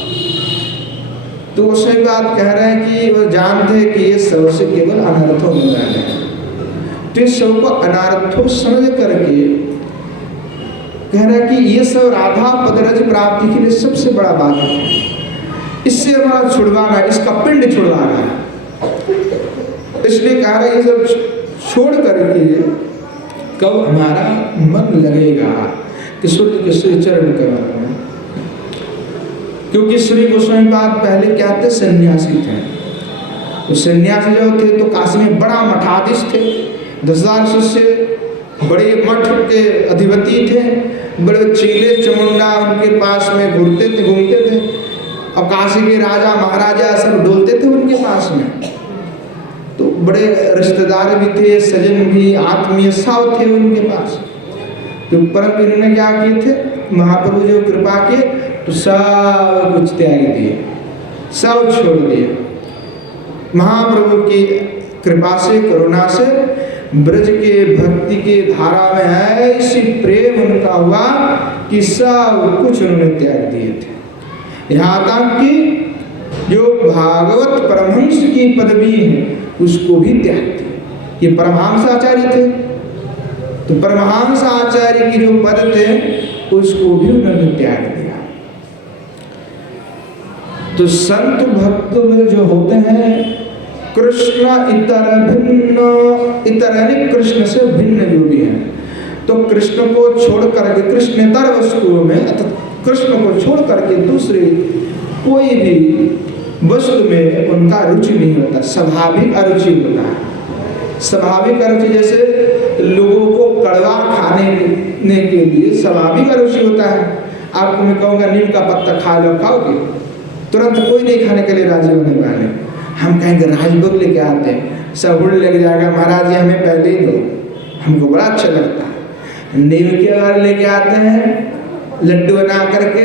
तो वो सही बात कह रहे हैं कि वो जानते हैं कि ये सबसे केवल अनर्थों में जाने हैं। तो इस सब को अनर्थों समझ करके कह रहा है कि ये सब राधा पदरज प्राप्ति के लिए सबसे बड़ा बात है, इससे हमारा छुड़वाना, इसका पिंड छुड़वाना है। इसलिए कह रहा है ये सब छोड़ करके कब हमारा मन लगेगा कि सूर्य के श्री चरण कमल में। क्योंकि श्री गोस्वामी पाद पहले क्या थे, सन्यासी थे। तो सन्यासी जो थे तो काशी में बड़ा मठाधीश थे, 10,000 शिष्य, बड़े मठ के अधिपति थे, बड़े चीले चमुंडा उनके पास में घूमते थे। और काशी के राजा महाराजा सब डोलते थे उनके पास में। तो बड़े रिश्तेदार भी थे, सजन भी, आत्मीय सब थे उनके पास। तो परंतु इन्होंने क्या किए थे, महाप्रभु जो कृपा के तो सब कुछ त्याग दिए, सब छोड़ दिए। महाप्रभु की कृपा से, करुणा से ब्रज के भक्ति के धारा में ऐसी प्रेम उनका हुआ कि सब कुछ उन्होंने त्याग दिए थे। यहाँ तक कि जो भागवत परमहंस की पदवी है उसको भी त्याग दिए। ये परमहंस आचार्य थे, तो परमहंस आचार्य की जो पद थे उसको भी उन्होंने त्याग दिया। तो संत भक्त में जो होते हैं कृष्ण इतर भिन्न, इतर यानी कृष्ण से भिन्न जो भी है, तो कृष्ण को छोड़ करके कृष्णेतर वस्तुओं में, कृष्ण को छोड़ करके दूसरे कोई भी वस्तु में उनका रुचि नहीं होता, स्वाभाविक अरुचि होता है। स्वाभाविक अरुचि जैसे लोगों को कड़वा खाने के लिए स्वाभाविक अरुचि होता है। आपको मैं कहूँगा नीम का पत्ता खा लो, खाओगे? तुरंत कोई नहीं खाने के लिए राजी होने वाले। हम कहेंगे राजभोग लेके आते हैं, सब हुड़ लग जाएगा, महाराज जी हमें पहले ही दो, हमको बड़ा अच्छा लगता है। नीम के अगर लेके आते हैं लड्डू बना करके,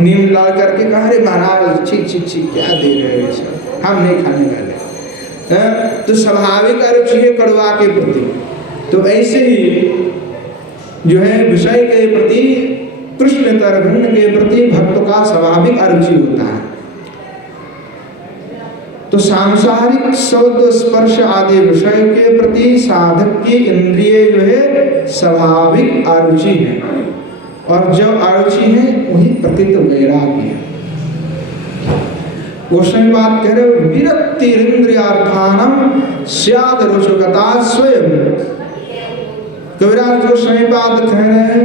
नीम डाल करके, कहा अरे महाराज छी छी छी क्या दे रहे हैं सब, हम नहीं खाने वाले। तो स्वाभाविक अरुचि है कड़वा के प्रति। तो ऐसे ही जो है विषय के प्रति, कृष्ण तरघन के प्रति भक्त का स्वाभाविक अरुचि होता है। तो सांसारिक शब्द स्पर्श आदि विषय के प्रति साधक की इंद्रिय जो है स्वाभाविक अरुचि है, और जो अरुचि है वही प्रतीत वैराग्य है। गोस्वामी बात कह रहे विरक्ति इंद्रियार्थानम स्याद रुचुगता स्वयं। कविराज गोस्वामी बात कह रहे हैं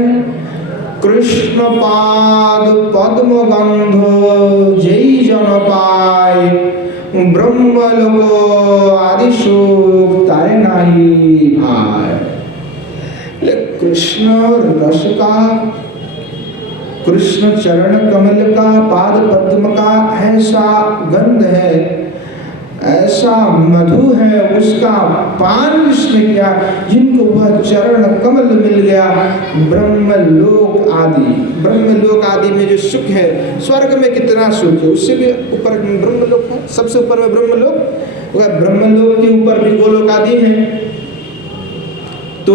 कृष्ण पाद पद्म गंधो जय जन पाय ब्रह्म लोगो आदि शोक तारे नाही भाई। कृष्ण रस का, कृष्ण चरण कमल का, पाद पद्म का ऐसा गंध है, ऐसा मधु है, उसका पान जिसने किया, जिनको वह चरण कमल मिल गया, ब्रह्मलोक आदि में जो सुख है, स्वर्ग में कितना सुख है, उससे भी ऊपर ब्रह्मलोक है, सबसे ऊपर में ब्रह्मलोक। वह ब्रह्मलोक के ऊपर भी गोलोक आदि है। तो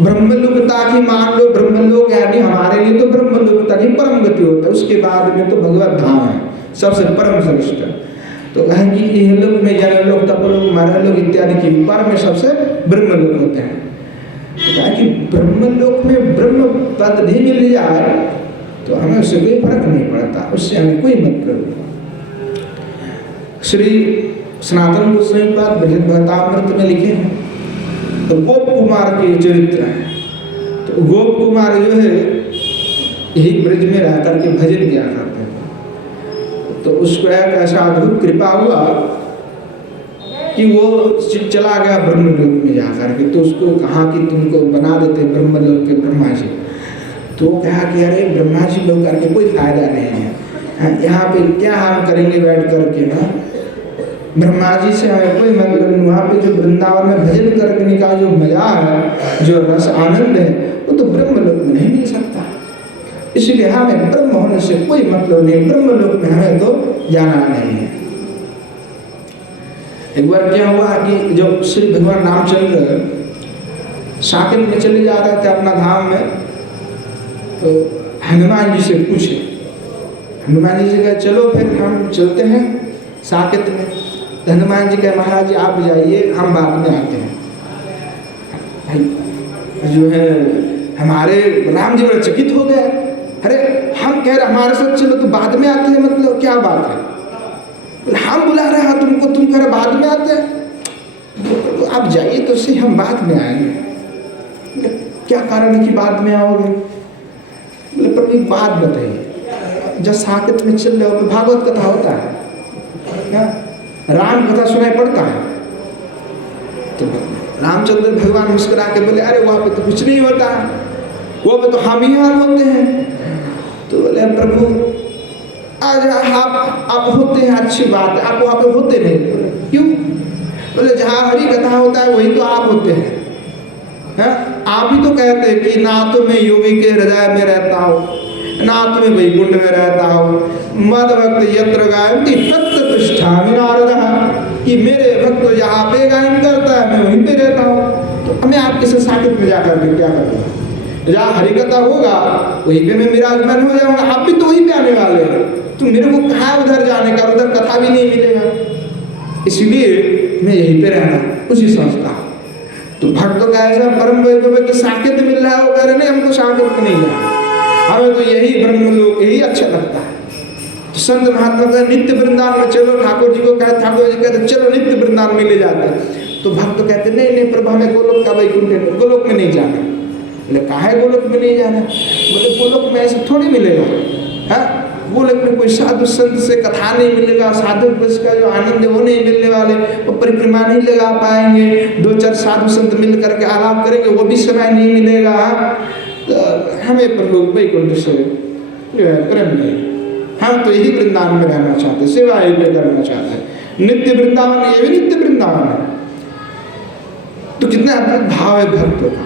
ब्रह्मलोकता की मान लो, ब्रह्मलोक यानी हमारे लिए तो ब्रह्मलोकता की परम गति होता है, उसके बाद में तो भगवत धाम है सबसे परम श्रेष्ठ। तो कहें कि यह लोक में जनलोक, तपलोक, मरलोक इत्यादि के ऊपर में सबसे ब्रह्मलोक होते हैं। तो कहा कि ब्रह्मलोक में ब्रह्म पद भी मिल जाए तो हमें उससे कोई फर्क नहीं पड़ता, उससे हमें कोई मतलब नहीं। श्री सनातन गोस्वामी पाद बृहद्भक्तामृत में लिखे हैं तो गोप कुमार के चरित्र हैं। तो गोप कुमार जो है यही ब्रज में रह करके भजन किया करते थे। तो उसको एक ऐसा अद्भुत कृपा हुआ कि वो चला गया ब्रह्मलोक में जाकर के। तो उसको कहा कि तुमको बना देते ब्रह्मलोक के ब्रह्मा जी। तो वो कहा कि अरे ब्रह्मा जी लोग करके कोई फायदा नहीं है, यहाँ पे क्या हम करेंगे बैठ करके ना, ब्रह्मा जी से हमें कोई मतलब नहीं। वहाँ पे जो वृंदावन में भजन करने का जो मजा है, जो रस आनंद है, वो तो ब्रह्मलोक में नहीं मिल सकता। इसलिए हमें ब्रह्म होने से कोई मतलब नहीं, ब्रह्मलोक में हमें तो जाना नहीं है। एक बार क्या हुआ कि जब श्री भगवान रामचंद्र साकेत में चले जा रहे थे अपना धाम में, तो हनुमान जी से पूछे, हनुमान जी से कहा चलो फिर हम चलते हैं साकेत में। हनुमान जी कहे महाराज जी आप जाइए, हम बाद में आते हैं। जो है हमारे राम जी बड़े चकित हो गए, अरे हम कह रहे हमारे साथ चलो तो बाद में आते हैं, मतलब क्या बात है, हम बुला रहे हैं तुमको, तुम कह रहे बाद में आते हैं, तो आप जाइए तो सही, हम बाद में आएंगे। क्या कारण है कि बाद में आओगे? बोले प्रभु एक बात बताइए, जब साकेत में चल रहे हो तो भागवत कथा होता है क्या, राम कथा सुनाई पड़ता है? तो रामचंद्र भगवान मुस्कुरा के बोले अरे वहाँ पे तो कुछ नहीं होता है, वो पे तो हम ही हाल होते हैं। तो बोले प्रभु आज आप होते हैं, अच्छी बात है, आप वहाँ पे होते नहीं। बोले क्यों? बोले जहाँ हरि कथा होता है वही तो आप होते हैं। आप ही तो कहते हैं कि ना तो मैं योगी के हृदय में रहता हूँ, ना तो मैं वैकुंठ में रहता हूँ, मद भक्त यत्र गायन्ति तत्र तिष्ठामि नारदः, कि मेरे भक्त जहाँ पे गायन करता है मैं वहीं पे रहता हूँ। तो मैं आपके साथ साकेत में जाकर के क्या करूँगा? जहाँ हरिकथा होगा वहीं पे मैं विराजमान हो जाऊँगा, आप भी तो वहीं पे आने वाले हैं, तो मेरे को कहाँ उधर जाने का, उधर कथा भी नहीं मिलेगा, इसलिए मैं यहीं पे रहना उसी संस्था। तो भक्तों का ऐसा परम वैभव है कि साकेत मिल रहा है, वो कह रहे नहीं हमको साकेत में नहीं जाना, हमें तो यही ब्रह्मलोक यही अच्छा लगता है। तो संत महात्मा का नित्य वृंदावन में चलो, ठाकुर जी को कहते, ठाकुर जी कहते चलो नित्य वृंदावन में ले जाते। तो भक्त कहते नहीं नहीं प्रभु हमें गोलोक का वैकुंठ गोलोक में नहीं जाना। बोले काहे गोलोक में नहीं जाना? बोले गोलोक में ऐसा थोड़ी मिलेगा, है गोलोक में कोई साधु संत से कथा नहीं मिलेगा, साधु बस का जो आनंद है वो नहीं मिलने वाले, वो परिक्रमा नहीं लगा पाएंगे, 2-4 साधु संत मिल करके आलाप करेंगे वो भी समय नहीं मिलेगा। तो हमें प्रभु वैकुंठ से प्रेम नहीं, हम तो यही वृंदावन में रहना चाहते, सेवा यही करना चाहते हैं, नित्य वृंदावन, ये भी नित्य वृंदावन है। तो कितना अद्भुत भाव है भक्तों का,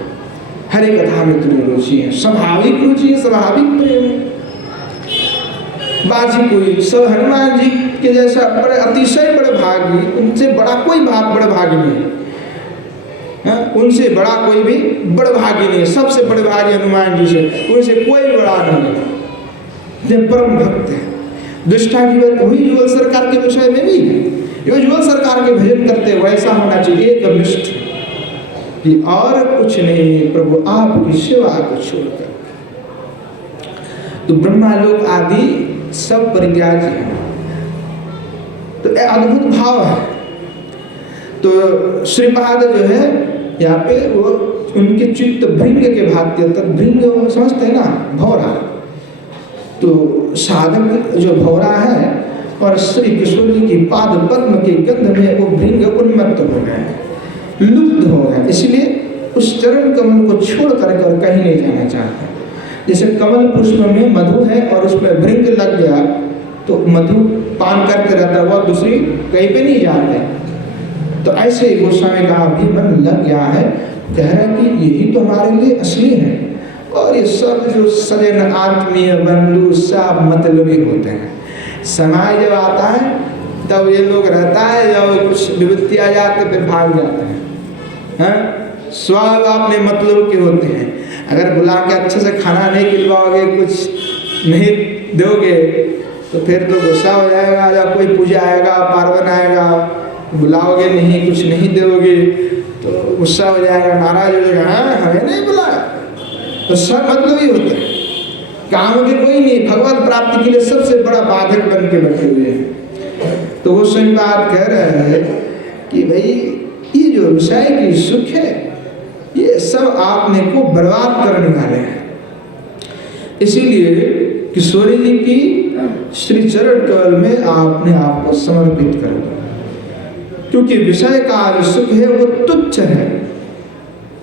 हरे कथा में इतनी रुचि है, स्वाभाविक रुचि है, स्वाभाविक प्रेम है। बाजी कोई सब हनुमान जी के जैसा बड़े अतिशय बड़े भागी, उनसे बड़ा कोई बड़े भागी नहीं है, उनसे बड़ा कोई भी बड़े भागी नहीं है, सबसे बड़े भागी हनुमान जी से, उनसे कोई बड़ा नहीं है, परम भक्त है। दुष्टा की बात हुई युगल सरकार के विषय में भी है, युगल सरकार के भजन करते वैसा होना चाहिए एकनिष्ठ, कि और कुछ नहीं प्रभु आपकी सेवा को छोड़कर। तो ब्रह्मालोक आदि सब परित्याज्य है, तो अद्भुत भाव है। तो श्रीपाद जो है यहाँ पे वो उनके चित्त भृंग के भांति, भृंग समझते हैं ना, भौरा, तो साधक जो भौरा है और श्री किशोर जी की पाद पद्म के गंध में वो भृंग उन्मत्त हो गए, लुप्त हो गए, इसलिए उस चरण कमल को छोड़ करके और कहीं नहीं जाना चाहते। जैसे कमल पुष्प में मधु है और उसमें भृंग लग गया तो मधु पान करते रहता है, वह दूसरी कहीं पे नहीं जाते। तो ऐसे ही गोस्वामी का भी मन लग गया है, कह रहा है कि यही तो हमारे लिए असली है, और ये सब जो सजन आत्मीय बंधु सब मतलबी होते हैं। समय जब आता है तब ये लोग रहता है, जब कुछ विपत्ति आ जाते फिर भाग जाते हैं, स्वभाव अपने मतलब के होते हैं। अगर बुला के अच्छे से खाना नहीं खिलवाओगे, कुछ नहीं दोगे तो फिर तो गुस्सा हो जाएगा, या कोई पूजा आएगा, पार्वन आएगा, बुलाओगे नहीं, कुछ नहीं दोगे तो गुस्सा हो जाएगा, नाराज हो जाएगा, हाँ हमें नहीं बुलाया। तो सब मतलब ही होता है, काम के कोई नहीं, भगवत प्राप्ति के लिए सबसे बड़ा बाधक बन के बैठे हुए हैं। तो वो सही बात कह रहे हैं कि भाई ये जो विषय की सुख है ये सब आपने को बर्बाद करने वाले हैं। इसीलिए किशोरी जी की श्री चरण कमल में आपने आपको समर्पित कर दो, क्योंकि विषय का जो सुख है वो तुच्छ है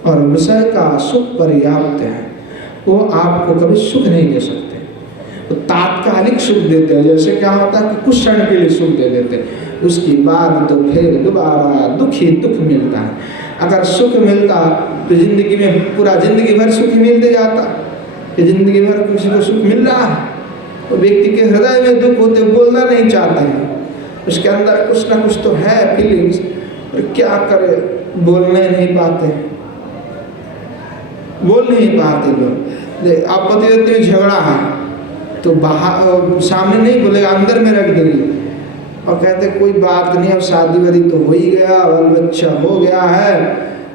और विषय का सुख पर्याप्त है, वो आपको कभी सुख नहीं दे सकते। तो तात्कालिक सुख देते हैं, जैसे क्या होता है कि कुछ क्षण के लिए सुख दे देते हैं, उसके बाद तो फिर दोबारा दुख ही दुख मिलता है। अगर सुख मिलता तो जिंदगी में पूरा जिंदगी भर सुख मिलते जाता, कि जिंदगी भर किसी को सुख मिल रहा है, तो व्यक्ति के हृदय में दुख होते बोलना नहीं चाहते हैं, उसके अंदर कुछ ना कुछ तो है फीलिंग्स, और क्या करे बोलने नहीं पाते, बोल नहीं पाते लोग। आप पति पत्नी में झगड़ा है तो बाहर सामने नहीं बोलेगा, अंदर में रख देंगे और कहते कोई बात नहीं, अब शादी वादी तो हो ही गया, बाल बच्चा हो गया है,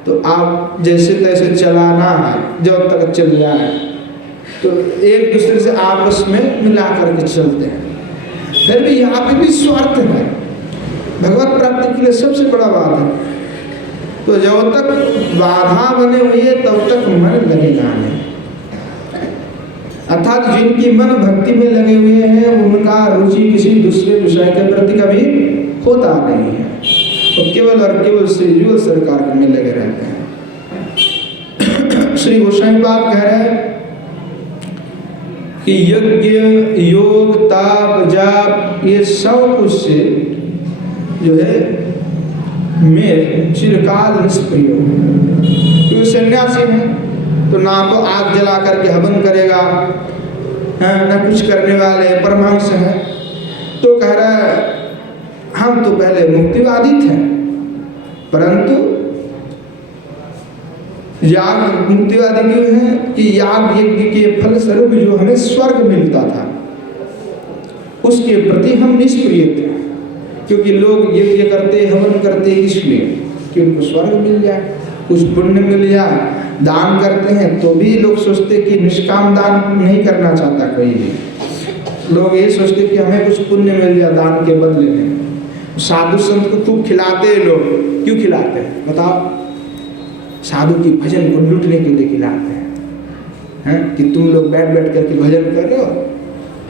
तो आप जैसे तैसे चलाना है जब तक चल जाए। तो एक दूसरे से आपस में मिला करके चलते हैं। फिर भी यहाँ पे भी स्वार्थ है, भगवत प्राप्ति के लिए सबसे बड़ा बात है। तो जब तक बाधा बने हुई है तब तक मन लगेगा नहीं, अर्थात जिनकी मन भक्ति में लगे हुए हैं उनका रुचि किसी दूसरे विषय के प्रति कभी होता नहीं है, और केवल श्री युगल सरकार में लगे रहते हैं। श्री गोस्वामी बात कह रहे हैं कि यज्ञ योग ताप जाप ये सब कुछ से जो है में चिरकाल निष्प्रिय हो, क्योंकि सन्यासी है तो ना तो आग जला करके हवन करेगा, ना कुछ करने वाले परमहंस हैं। तो कह रहा है हम तो पहले मुक्तिवादी थे, परंतु याग मुक्तिवादी क्यों है कि याग यज्ञ के फल स्वरूप जो हमें स्वर्ग मिलता था उसके प्रति हम निष्प्रिय थे, क्योंकि लोग यज्ञ करते हवन करते इसलिए कि उनको स्वर्ग मिल जाए, कुछ पुण्य मिल जाए। दान करते हैं तो भी लोग सोचते कि निष्काम दान नहीं करना चाहता कोई भी, लोग ये सोचते कि हमें कुछ पुण्य मिल जाए दान के बदले में। साधु संत को खूब खिलाते हैं लोग, क्यों खिलाते हैं बताओ? साधु की भजन को लूटने के लिए खिलाते हैं, हैं कि तुम लोग बैठ बैठ करके भजन कर रहे हो,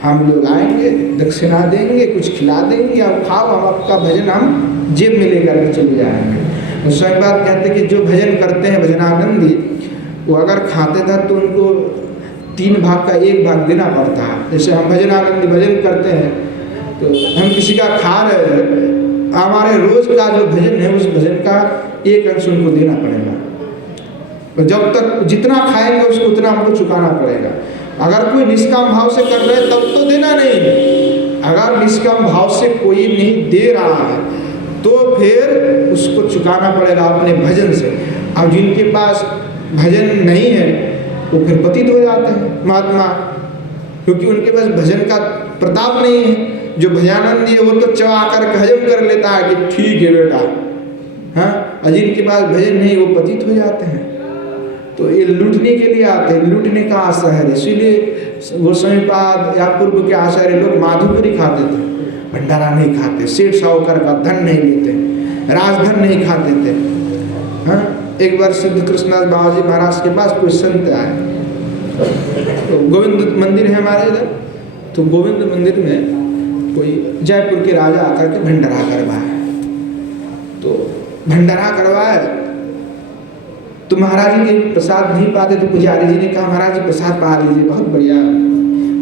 हम लोग आएंगे, दक्षिणा देंगे, कुछ खिला देंगे, अब खाओ, हम आपका भजन हम जेब में लेकर के चले जाएंगे। सही बात कहते कि जो भजन करते हैं भजनानंदी, वो अगर खाते थे तो उनको 3 भाग का 1 भाग देना पड़ता है। जैसे हम भजनानंदी भजन करते हैं तो हम किसी का खा रहे हैं, हमारे रोज का जो भजन है उस भजन का 1 अंश उनको देना पड़ेगा। तो जब तक जितना खाएंगे उसको उतना हमको चुकाना पड़ेगा। अगर कोई निष्काम भाव से कर रहे हैं तब तो देना नहीं है। अगर निष्काम भाव से कोई नहीं दे रहा है तो फिर उसको चुकाना पड़ेगा अपने भजन से। अब जिनके पास भजन नहीं है वो फिर पतित हो जाते हैं महात्मा, क्योंकि उनके पास भजन का प्रताप नहीं है। जो भजनानंदी है वो तो चबा कर हजम कर लेता है कि ठीक है बेटा, हाँ, और जिनके पास भजन नहीं वो पतित हो जाते हैं। तो ये लूटने के लिए आते हैं, लूटने का आशा है। इसीलिए गोस्वामीपाद या पूर्व के आचार्य लोग माधुपुरी खाते थे, भंडारा नहीं खाते, सेठ साहूकार का धन नहीं लेते, राजधन नहीं खाते थे। हाँ, एक बार सिद्ध कृष्णदास बाबा जी महाराज के पास कोई संत आए, तो गोविंद मंदिर है हमारे इधर, तो गोविंद मंदिर में कोई जयपुर के राजा आकर के भंडारा करवाए। तो भंडारा करवाए तो महाराज जी के प्रसाद नहीं पाते, तो पुजारी जी ने कहा महाराज जी प्रसाद पा लीजिए, बहुत बढ़िया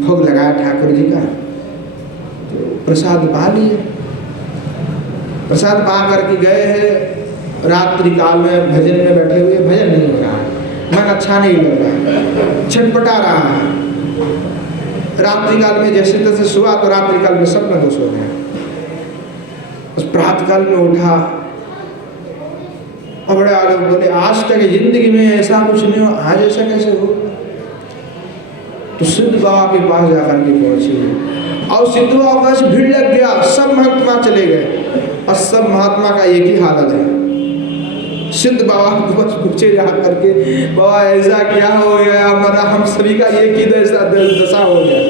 भोग लगाया ठाकुर जी का। तो प्रसाद पा लिए, प्रसाद पा करके गए हैं, रात्रि काल में भजन में बैठे हुए, भजन नहीं हो रहा है, मन अच्छा नहीं लग रहा है, छटपटा रहा है। रात्रि काल में जैसे तैसे सुबह तो रात्रि काल में सब में सो गए। उस प्रातः काल में उठा और बड़े आलोक बोले आज तक जिंदगी में ऐसा कुछ नहीं हो, आज ऐसा कैसे हो। तो सिद्ध बाबा के पास जाकर के पहुंचे और सिद्ध बाबा के पास भीड़ लग गया, सब महात्मा चले गए और सब महात्मा का एक ही हालत है। सिद्ध बाबा के पास पूछे जा करके बाबा ऐसा क्या हो गया हमारा, हम सभी का एक ही दशा हो गया।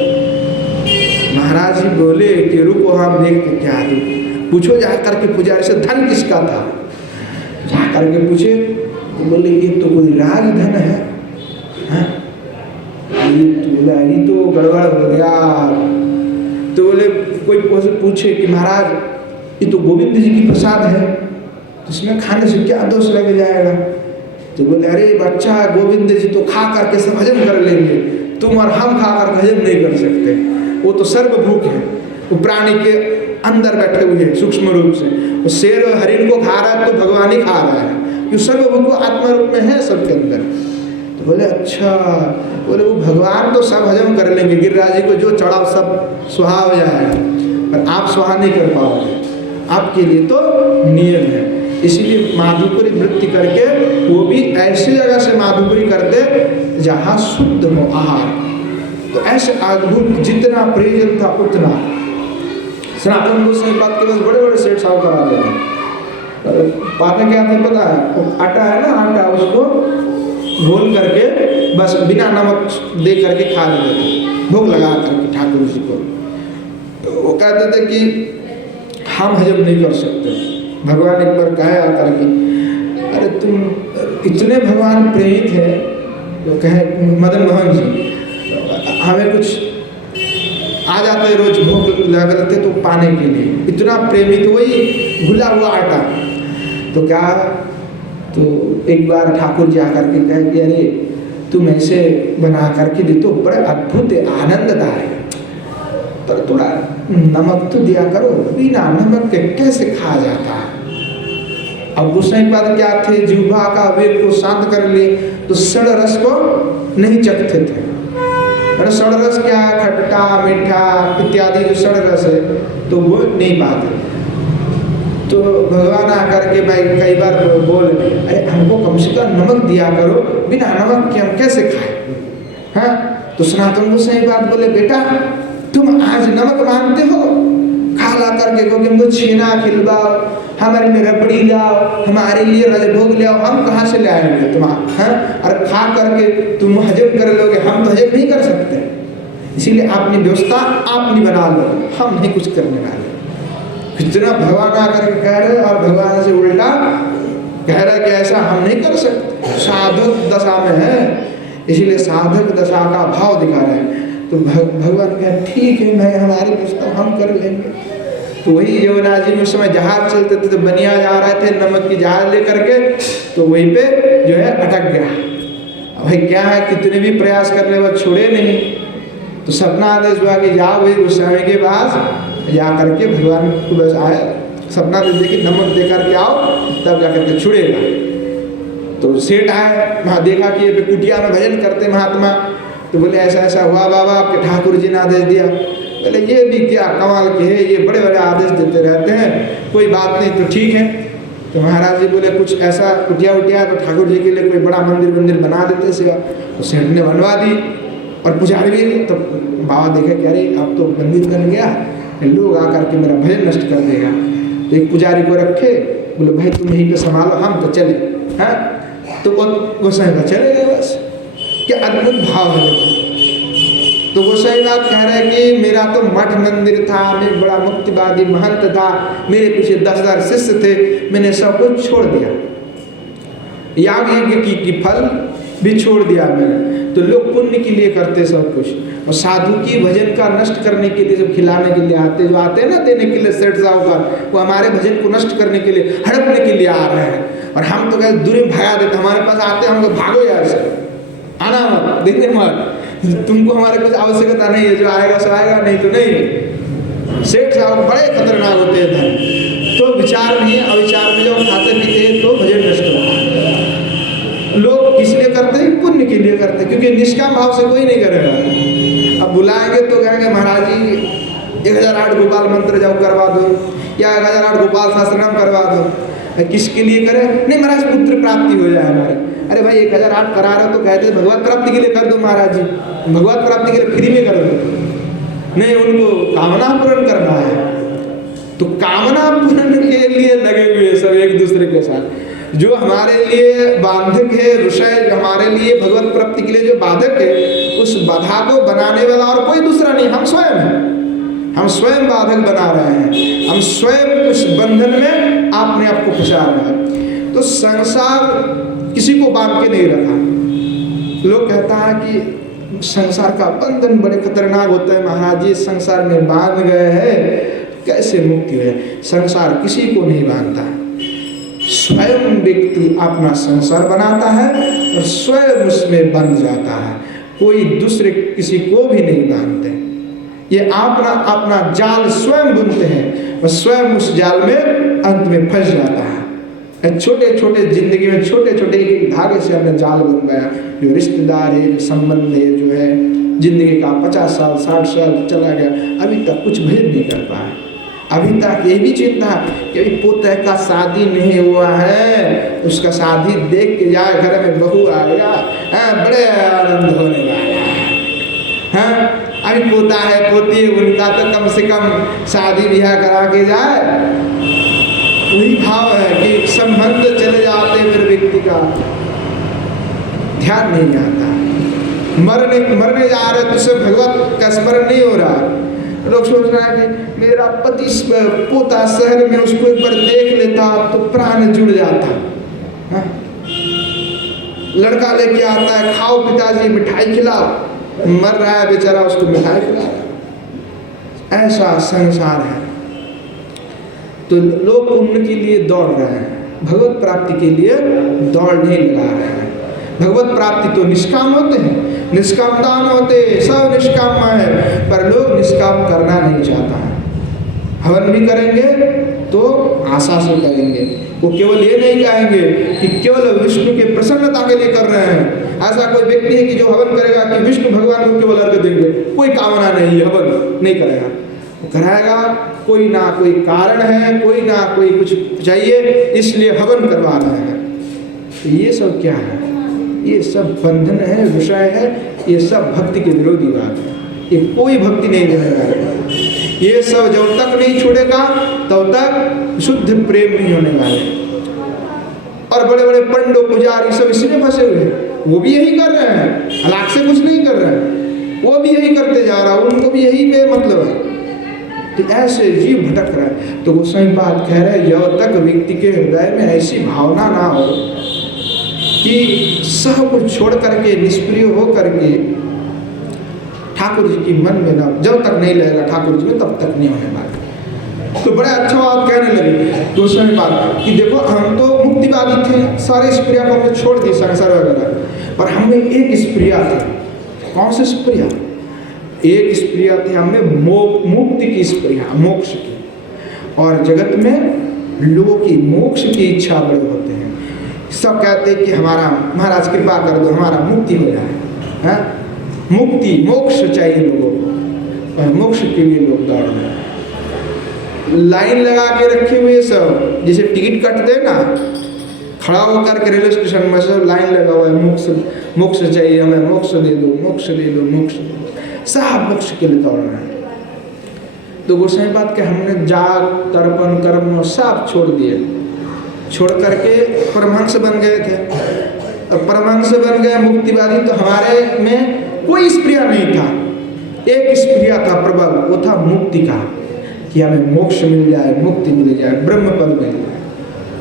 महाराज जी बोले कि रुको हम देखते क्या है, पूछो जा करके पुजारी से धन किसका था। जा करके पूछे तो बोले ये तो कोई राजधन है, हाँ? ये तो गड़बड़ हो गया। तो बोले कोई पूछे कि महाराज ये तो गोविंद जी की प्रसाद है, इसमें खाने से क्या दोष लग जाएगा। तो बोले अरे बच्चा, गोविंद जी तो खा करके सब हजम कर लेंगे, तुम और हम खा कर हजम नहीं कर सकते। वो तो सर्वभूख है, वो प्राणी के अंदर बैठे हुए हैं सूक्ष्म रूप से। वो शेर और हरिण को खा रहा है तो भगवान ही खा रहा है, क्योंकि सर्वभूख आत्मा रूप में है सबके अंदर। तो बोले अच्छा, बोले वो भगवान तो सब हजम कर लेंगे, गिरिराज जी को जो चढ़ाओ सब सुहा हो जाएगा, पर आप सुहा नहीं कर पाओगे, आपके लिए तो नियम है। इसीलिए माधुपुरी वृत्ति करके वो भी ऐसी जगह से माधुपुरी करते जहाँ शुद्ध हो आहार। तो ऐसे अद्भुत जितना प्रयोजन था उतना सनातन गोस्वामी बात के पास बड़े बड़े सेठ साहब करा देते। पापे क्या थे पता है, आटा है ना, आटा उसको घोल करके बस बिना नमक दे करके खा लेते थे, भोग लगा करके ठाकुर जी को। तो वो कहते थे कि हम हजम नहीं कर सकते। भगवान एक बार कहे आकर के अरे तुम इतने भगवान प्रेरित है, तो कहे मदन मोहन जी हमें कुछ आ जाते रोज भोग लगाते तो पाने के लिए, इतना प्रेमी, तो वही घुला हुआ आटा। तो क्या, तो एक बार ठाकुर जी आकर के कहे कि अरे तुम ऐसे बना करके दे तो बड़े अद्भुत आनंददायक, पर थोड़ा नमक तो दिया करो, बिना नमक के कैसे खा जाता है। अब गोसाई पाद क्या थे, जिह्वा का वेग को शांत कर लिए तो षड रस को नहीं चखते थे। षड रस क्या, खट्टा मीठा इत्यादि जो षड रस है तो वो नहीं पाते। तो भगवान आकर के भाई कई बार बोल अरे हमको कम से कम नमक दिया करो, बिना नमक के हम कैसे खाए। हाँ, तो सनातन गोसाई बात बोले बेटा तुम आज नमक मांगते हो, खा ला करके क्योंकि हमको छेना खिलवाओ, हमारे लिए रबड़ी लाओ, हमारे लिए रजभोग ले आओ, हम कहाँ से ले आएंगे तुम्हारा। हाँ, और खा करके तुम हजम कर लोगे, हम तो हजम नहीं कर सकते, इसीलिए अपनी व्यवस्था आप नहीं बना लो, हम नहीं कुछ करने वाले। कितना भगवान आकर के कह रहे और भगवान से उल्टा कह रहा कि ऐसा हम नहीं कर सकते, साधु दशा में है, इसीलिए साधक दशा का भाव दिखा रहे हैं। तो भगवान कहे ठीक है, मैं हमारी पुस्तक हम कर लेंगे। तो वही यमुना जी में उस समय जहाज चलते थे, तो बनिया जा रहे थे नमक की जहाज लेकर के, तो वहीं पे जो है अटक गया। भाई क्या है, कितने भी प्रयास करने के बाद छोड़े नहीं। तो सपना आदेश हुआ कि जाओ वही गोस्वामी के पास जा करके भगवान को बस आए, सपना दे दे कि नमक दे करके आओ, तब जा करके छुड़ेगा। तो सेठ आए, वहाँ देखा कि ये कुटिया में भजन करते महात्मा। तो बोले ऐसा ऐसा हुआ बाबा, आपके ठाकुर जी ने आदेश दिया। बोले ये भी क्या कमाल के है, ये बड़े बड़े आदेश देते रहते हैं, कोई बात नहीं, तो ठीक है। तो महाराज जी बोले कुछ ऐसा कुटिया उटिया तो ठाकुर जी के लिए कोई बड़ा मंदिर बना देते सेवा। तो सेठ ने बनवा दी और पुजारी भी। तो बाबा देखे कह रहे अब तो मंदिर बन गया, लोग आकर के मेरा भजन नष्ट कर देगा। तो एक पुजारी को रखे, बोले भाई तुम यहीं पे संभालो, हम तो चले। हाँ, तो गोसाई चले गए बस। क्या अद्भुत भाव है। तो गोसाई बात कह रहे हैं कि मेरा तो मठ मंदिर था, मैं बड़ा मुक्तिवादी महंत था, मेरे पीछे 10,000 शिष्य थे, मैंने सब कुछ छोड़ दिया, याग यज्ञ की फल भी छोड़ दिया मैंने। तो लोग पुण्य के लिए करते सब कुछ, और साधु की भजन का नष्ट करने के लिए सब खिलाने के लिए आते, जो आते हैं ना देने के लिए सेठ साहूकार, वो हमारे भजन को नष्ट करने के लिए, हड़पने के लिए आ रहे हैं। और हम तो कहते दूरी भगा देते, हमारे पास आते हम लोग भागो यार से, आना मत, देने मत, तुमको हमारे कुछ आवश्यकता नहीं है, जो आएगा सो आएगा, नहीं तो नहीं। सेठ साहब बड़े खतरनाक होते हैं धन, तो विचार नहीं है, अविचार में जब खाते पीते हैं तो भजन नष्ट होता है। लोग किस लिए करते हैं? पुण्य के लिए करते हैं, क्योंकि निष्काम भाव से कोई नहीं करेगा। अब बुलाएंगे तो कहेंगे महाराज जी 1008 गोपाल मंत्र जाओ करवा दो, या 1008 गोपाल सहस्त्रनाम करवा दो। किसके लिए करें? नहीं महाराज पुत्र प्राप्ति हो जाए हमारे। अरे भाई 1008 करा रहे हो तो कहते भगवत प्राप्ति के लिए कर दो महाराज जी, भगवत प्राप्ति के लिए फ्री में कर दो। नहीं, उनको कामना पूर्ण करना है, तो कामना पूर्ण के लिए लगे हुए सब एक दूसरे के साथ। जो हमारे लिए बाधक है विषय, हमारे लिए भगवत प्राप्ति के लिए जो बाधक है, उस बाधा को बनाने वाला और कोई दूसरा नहीं, हम स्वयं हैं। हम स्वयं बाधक बना रहे हैं, हम स्वयं उस बंधन में अपने आप को फंसा रहे हैं। तो संसार किसी को बांध के नहीं रखा। लोग कहता है कि संसार का बंधन बड़े खतरनाक होता है, महाराज जी संसार में बांध गए हैं, कैसे मुक्ति है? संसार किसी को नहीं बांधता, स्वयं व्यक्ति अपना संसार बनाता है और स्वयं उसमें बंध जाता है। कोई दूसरे किसी को भी नहीं बांधते, ये अपना अपना जाल स्वयं बुनते हैं और स्वयं उस जाल में अंत में फंस जाता है। छोटे छोटे जिंदगी में छोटे छोटे एक धागे से हमने जाल बन गया। जो रिश्तेदार है, जो संबंध है, जो है जिंदगी का 50 साल 60 साल चला गया, अभी तक कुछ भेद नहीं कर पाया। अभी तक ये भी चिंता कि अभी पोते का शादी नहीं हुआ है, उसका शादी देख के जाए, घर में बहू आएगा, बड़े आनंद होने वाला है। अभी पोता है पोती है, उनका तो कम से कम शादी ब्याह करा के जाए। वही भाव है कि संबंध चले जाते हैं, फिर व्यक्ति का ध्यान नहीं आता। मरने जा रहे तो उसे भगवत का स्मरण नहीं हो रहा। लोग सोच रहे हैं कि मेरा पति पोता शहर में, उसको एक बार देख लेता तो प्राण जुड़ जाता। हाँ? लड़का लेके आता है, खाओ पिताजी मिठाई खिलाओ, मर रहा है बेचारा, उसको मिठाई खिला। ऐसा संसार है। तो लोग पुण्य के लिए दौड़ रहे हैं, भगवत प्राप्ति के लिए दौड़ नहीं लगा रहे हैं। भगवत प्राप्ति तो निष्काम होते हैं, निष्काम दान होते, सब निष्काम है, पर लोग निष्काम करना नहीं चाहता है। हवन भी करेंगे तो आशा से करेंगे, वो केवल ये नहीं कहेंगे कि केवल विष्णु के प्रसन्नता के लिए कर रहे हैं। ऐसा कोई व्यक्ति है कि जो हवन करेगा कि विष्णु भगवान को केवल अर्घ देंगे, कोई कामना नहीं, हवन नहीं करेगा। कराएगा कोई ना कोई कारण है, कोई ना कोई कुछ चाहिए, इसलिए हवन करवा रहे हैं। तो ये सब क्या है? ये सब बंधन है, विषय है, ये सब भक्ति के विरोधी बात है। ये कोई भक्ति नहीं देने वाला। ये सब जब तक नहीं छोड़ेगा तब तक शुद्ध प्रेम नहीं होने वाले। और बड़े बड़े पंडो पुजारी सब इसलिए फंसे हुए हैं, वो भी यही कर रहे हैं, अलग से कुछ नहीं कर रहे हैं, वो भी यही करते जा रहा है, उनको भी यही में मतलब है। तो ऐसे जीव भटक रहा है। तो गोसाई बात कह रहे हैं, जब तक व्यक्ति के हृदय में ऐसी भावना ना हो कि सब कुछ छोड़ करके निष्प्रिय हो करके ठाकुर जी की मन में ना, जब तक नहीं लगेगा ठाकुर जी में तब तक नहीं होने वाला। तो बड़ा अच्छा बात कहने लगे दूसरे बात कि देखो हम तो मुक्तिवादी थे, सारे स्प्रिया को हमने छोड़ दी संसार वगैरह, पर हमें एक स्प्रिया थी। कौन सी स्प्रिया? एक स्प्रिया थी हमें मुक्ति की स्प्रिया, मोक्ष की। और जगत में लोगों की मोक्ष की इच्छा बड़े होते हैं, सब कहते हैं कि हमारा महाराज कृपा कर दो, हमारा मुक्ति हो जाए, है मुक्ति मोक्ष चाहिए लोगों को, और मोक्ष के लिए लोग दौड़ रहे हैं। लाइन लगा के रखे हुए सब, जैसे टिकट कटते ना, खड़ा होकर के रेलवे स्टेशन में सब लाइन लगा हुआ है, मोक्ष चाहिए हमें, मोक्ष दे दो, मोक्ष दे दो, मोक्ष दे दो, सब मोक्ष के लिए दौड़ रहे हैं। तो गोसाई बात के हमने जाग तर्पण कर्म सब छोड़ दिए, छोड़ करके परमहंस बन गए थे। और परमहंस बन गए मुक्तिवादी, तो हमारे में कोई स्प्रिया नहीं था, एक स्प्रिया था प्रबल, वो था मुक्ति का, कि हमें मोक्ष मिल जाए, मुक्ति मिल जाए, ब्रह्म पद मिल जाए,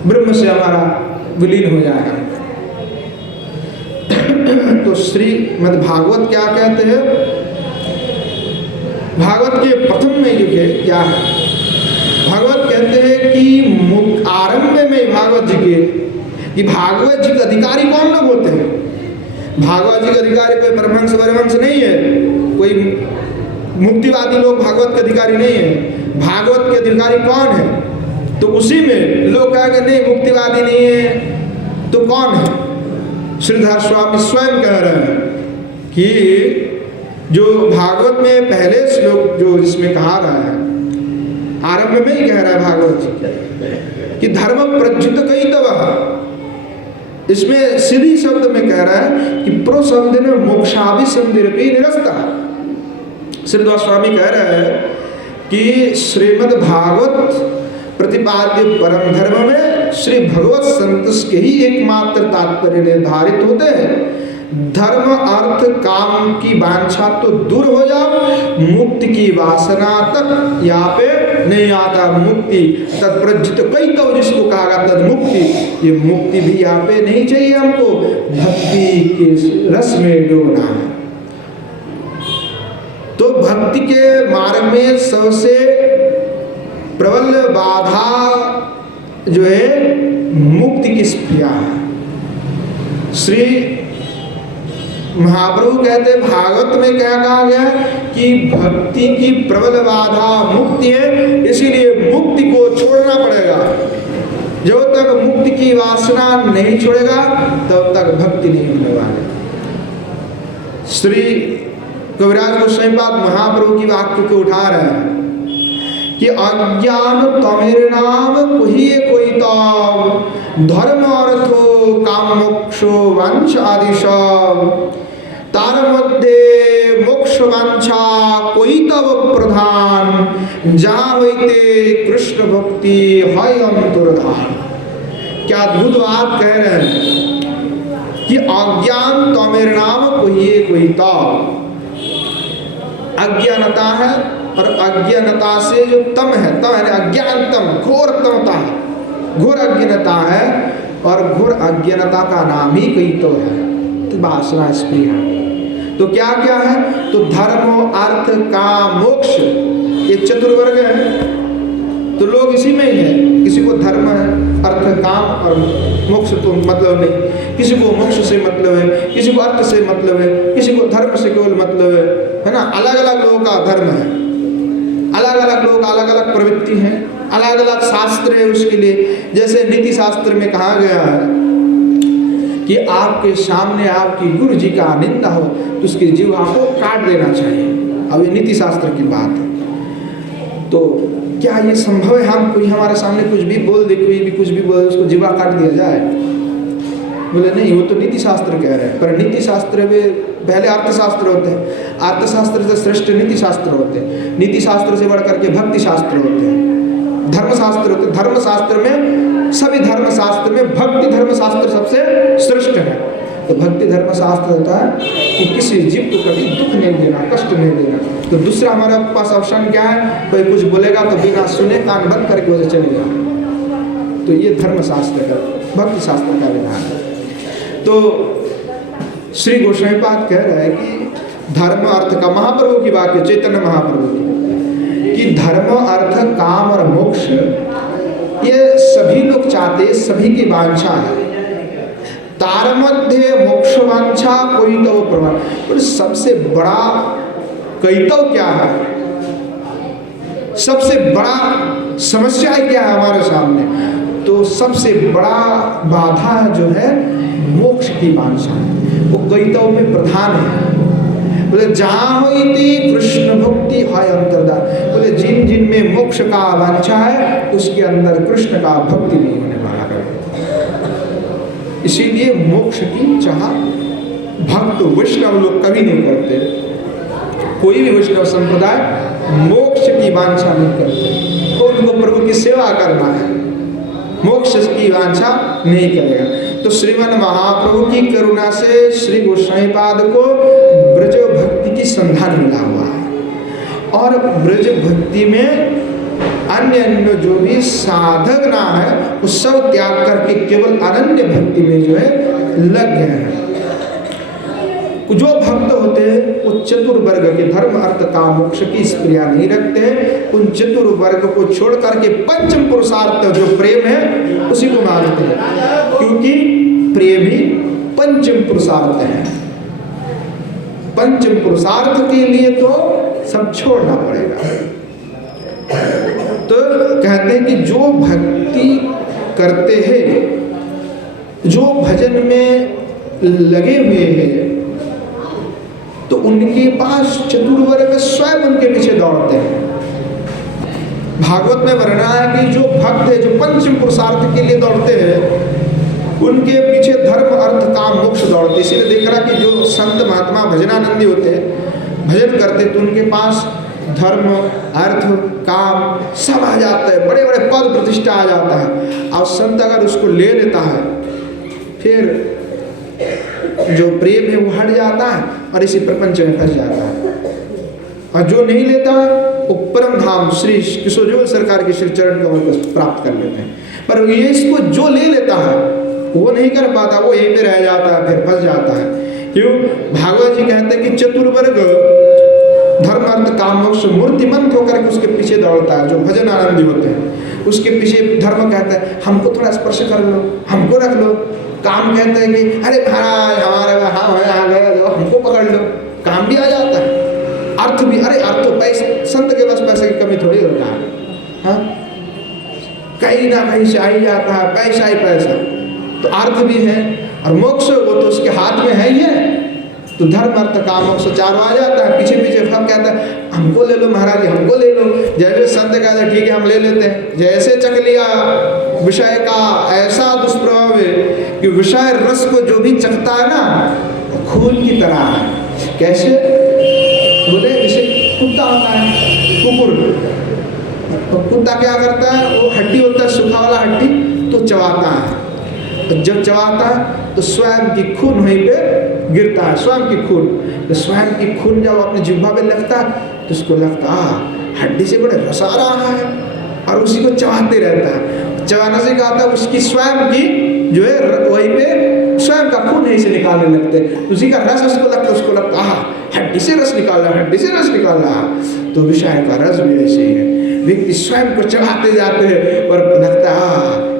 ब्रह्म से हमारा विलीन हो जाएगा। तो श्रीमद् भागवत क्या कहते हैं? भागवत के प्रथम में जो है क्या है, भागवत कहते हैं कि आरंभ में भागवत जी के, कि भागवत जी के अधिकारी कौन लोग होते हैं? भागवत जी के अधिकारी कोई परमहंस वरमहंस नहीं है, कोई मुक्तिवादी लोग भागवत के अधिकारी नहीं है। भागवत के अधिकारी कौन है? तो उसी में लोग कहेंगे नहीं मुक्तिवादी नहीं है, तो कौन है? श्रीधर स्वामी स्वयं कह रहे हैं कि जो भागवत में पहले श्लोक जो इसमें कहा रहा है, आरंभ में ही कह रहा है भागवत जी कि धर्म प्रज्वलित कई तब, इसमें सीधी शब्द में कह रहा है कि प्रो शब्द ने मोक्षाभि संदिरपी निरस्ता। श्रीधर स्वामी कह रहे हैं कि श्रीमद् भागवत प्रतिपाद्य परम धर्म में श्री भगवत संतोष के ही एकमात्र तात्पर्य निर्धारित होते हैं। धर्म अर्थ काम की वांछा तो दूर हो जाओ, मुक्ति की वासना तक यहाँ पे नहीं आता। मुक्ति तत्प्रज्जित कई तो जिसको कहा गया तद मुक्ति, ये मुक्ति भी यहाँ पे नहीं चाहिए हमको, भक्ति के रस में डूबना है। तो भक्ति के मार्ग में सबसे प्रबल बाधा जो है मुक्ति की स्प्रिया है। श्री महाप्रभु कहते भागवत में क्या कहा गया कि भक्ति की प्रबल बाधा मुक्ति है, इसीलिए मुक्ति को छोड़ना पड़ेगा। जब तक मुक्ति की वासना नहीं छोड़ेगा तब तक भक्ति नहीं होने वाली। श्री कविराज गोस्वामी पाद महाप्रभु की वाक्य को उठा रहे हैं कि अज्ञान तमेर नाम कहिए कोई तब, धर्म अर्थो काम मोक्षो वांछ आदि सब, तार मध्य मोक्ष वांछा कोई तब प्रधान, जहाँ होते कृष्ण भक्ति है अंतर्धान। क्या अद्भुत बात कह रहे हैं कि अज्ञान तमेर नाम कहिए कोई तब, अज्ञानता है, और अज्ञानता से जो तम है, तम है अज्ञानतम, घोर तमता है, घोर अज्ञानता है, और घोर अज्ञानता का नाम ही कोई तो है, तो वासना स्प्रिया। तो क्या क्या है? तो धर्म अर्थ काम मोक्ष, ये चतुर्वर्ग है। तो लोग इसी में ही है, किसी को धर्म है, अर्थ काम और मोक्ष तो मतलब नहीं, किसी को मोक्ष से मतलब है, किसी को अर्थ से मतलब है, किसी को धर्म से केवल मतलब है ना। अलग अलग लोगों का धर्म है, अलग अलग लोग अलग अलग प्रवृत्ति हैं, अलग अलग शास्त्र है उसके लिए। जैसे नीति शास्त्र में कहा गया है कि आपके सामने आपकी गुरु जी का निंदा हो तो उसकी जीवा को काट देना चाहिए। अब ये नीति शास्त्र की बात है। तो क्या ये संभव है हम कोई हमारे सामने कुछ भी बोल दे, कोई भी कुछ भी बोल दे, उसको जीवा काट दिया जाए? बोले नहीं, वो तो नीति शास्त्र कह रहे हैं। पर नीति शास्त्र में पहले अर्थशास्त्र होते हैं, अर्थशास्त्र से श्रेष्ठ नीति शास्त्र होते हैं, नीति शास्त्र से बढ़ करके भक्ति शास्त्र होते हैं, धर्मशास्त्र होते हैं। धर्मशास्त्र में सभी धर्मशास्त्र में भक्ति धर्मशास्त्र सबसे श्रेष्ठ है। तो भक्ति धर्मशास्त्र होता है कि किसी जीव को कभी दुख नहीं देना, कष्ट नहीं देना। तो दूसरा हमारे पास ऑप्शन क्या है? कोई कुछ बोलेगा तो बिना सुने कान बंद करके उसे चलेगा। तो ये धर्मशास्त्र का, भक्ति शास्त्र का विधान है। तो श्री गोस्वामीपाद कह रहा है कि धर्म अर्थ का, महाप्रभु की बात है, चैतन्य महाप्रभु की, कि धर्म अर्थ काम और मोक्ष ये सभी लोग चाहते, सभी की वांछा है। तार मध्य मोक्ष वांछा कोई तो प्रमाण, पर सबसे बड़ा कैतव क्या है, सबसे बड़ा समस्या क्या है हमारे सामने? तो सबसे बड़ा बाधा जो है मोक्ष की वांछा, वो कैतव में प्रधान है। बोले जहाँ होती कृष्ण भक्ति है अंतर्दान, बोले जिन जिन में मोक्ष का वांछा है उसके अंदर कृष्ण का भक्ति नहीं होने वाला है। इसीलिए मोक्ष की चाह भक्त वैष्णव लोग कभी नहीं करते, कोई भी वैष्णव संप्रदाय मोक्ष की वांछा नहीं करते, तो उनको प्रभु की सेवा करना है, मोक्ष की वांछा नहीं करेगा। तो श्रीमन महाप्रभु की करुणा से श्री गोस्वामीपाद को ब्रज भक्ति की संधान मिला हुआ है, और ब्रज भक्ति में अन्य जो भी साधक ना है वो सब त्याग करके केवल अनन्य भक्ति में जो है लग गए हैं। जो भक्त होते हैं वो चतुर्वर्ग के धर्म अर्थ काम मोक्ष की स्प्रिया नहीं रखते हैं, उन चतुर्वर्ग को छोड़ करके पंचम पुरुषार्थ जो प्रेम है उसी को मानते हैं, क्योंकि प्रेम ही पंचम पुरुषार्थ है। पंचम पुरुषार्थ के लिए तो सब छोड़ना पड़ेगा। तो कहते हैं कि जो भक्ति करते हैं, जो भजन में लगे हुए हैं, तो उनके पास चतुर्वर्ग स्वयं उनके पीछे दौड़ते हैं। भागवत में वर्णना है कि जो भक्त है, जो पंचम पुरुषार्थ के लिए दौड़ते हैं, उनके पीछे धर्म अर्थ काम मोक्ष दौड़ते। इसीलिए देख रहा कि जो संत महात्मा भजनानंदी होते हैं, भजन करते, तो उनके पास धर्म अर्थ काम सब आ जाता है, बड़े बड़े पद प्रतिष्ठा आ जाता है। और संत अगर उसको ले लेता है, फिर जो प्रेम है वो हट जाता है और इसी प्रपंच में फंस जाता है। और जो नहीं लेता वो परम धाम श्री किशोर सरकार के श्री चरण कमल को प्राप्त कर लेते हैं। पर ये इसको जो ले लेता है वो नहीं कर पाता, वो यहीं पे रह जाता है, फिर फंस जाता है। क्यों? भागवत जी कहते हैं कि चतुर्वर्ग धर्म अर्थ काम मोक्ष मूर्तिमंत होकर के उसके पीछे दौड़ता है। जो भजन आनंदी होते हैं उसके पीछे धर्म कहता है हमको थोड़ा स्पर्श कर लो, हमको रख लो। काम कहता है कि अरे महाराज हमारे आ गए, हमको पकड़ लो, काम भी आ जाता है। अर्थ भी, अरे अर्थ तो पैसे, संत के पास पैसे की कमी थोड़ी होता है, हाँ? कहीं ना कहीं से आ ही जाता है, पैसा ही पैसा। तो अर्थ भी है और मोक्ष वो तो उसके हाथ में है ही है। तो धर्म अर्थ काम मोक्ष चारों आ जाता है। पीछे पीछे सब कहता है हमको ले लो महाराज, हमको ले लो। जैसे संत कहता है ठीक है हम ले लेते हैं। जैसे चख लिया विषय का ऐसा दुष्प्रभाव है कि विषय रस को जो भी चखता है ना, खून की तरह है। कैसे? बोले जैसे कुत्ता होता है, कुकुर, तो कुत्ता क्या करता है, वो हड्डी होता है सूखा वाला हड्डी, तो चबाता है। तो जब चबाता है तो स्वयं की खून वहीं पे गिरता है, स्वयं की खून। तो स्वयं की खून जब अपने जिह्वा पे लगता है तो उसको लगता है हड्डी से बड़े रस आ रहा है, और उसी को चबाते रहता है। चबाने से क्या होता है, उसकी स्वयं की जो है वहीं पे स्वयं का खून यहीं से निकालने लगते हैं। उसी का रस उसको लगता है, उसको लगता है हड्डी से रस निकाल रहा, हड्डी से रस निकाल रहा। तो विषय का रस भी ऐसे ही है, व्यक्ति स्वयं को चबाते जाते हैं और लगता है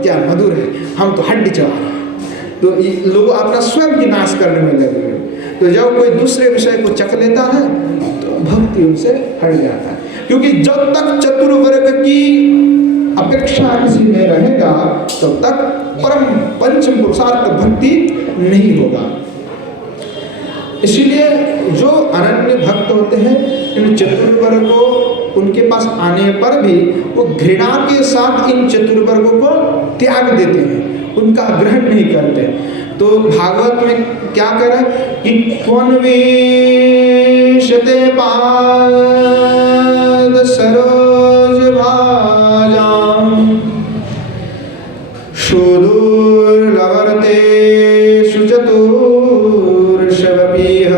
क्या मधुर है, हम तो हड्डी चबा रहे हैं। तो लोग अपना स्वयं की नाश करने में लगे हुए। तो जब कोई दूसरे विषय को चख लेता है तो भक्ति उनसे हट जाता है, क्योंकि जब तक चतुर्वर्ग की अपेक्षा किसी में रहेगा तब तक परम पंचम पुरुषार्थ भक्ति नहीं होगा। इसीलिए जो अनन्य भक्त होते हैं इन चतुर्वर्ग को उनके पास आने पर भी वो घृणा के साथ इन चतुर्वर्गों को त्याग देते हैं, उनका ग्रहण नहीं करते। तो भागवत में क्या कह रहा है कि कौन वेशते पाद सरोज भाजाम सुदुर्लवर्ते सुचतुर्षवपीह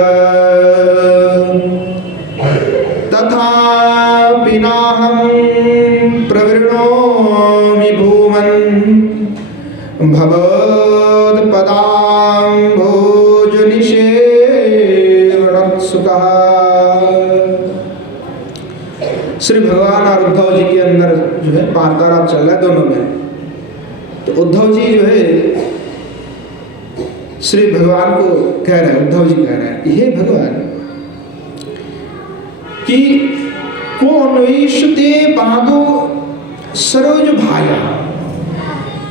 तथापि नाहं प्रवृणोमि भूमन् भवत्पदाम्भोरुहं श्री भगवान और उद्धव जी के अंदर जो है वार्तालाप चल रहा है दोनों में। तो उद्धव जी जो है श्री भगवान को कह रहे हैं, उद्धव जी कह रहे हैं कि हे भगवान कि कौन विश्वते बादो सरोज भाया,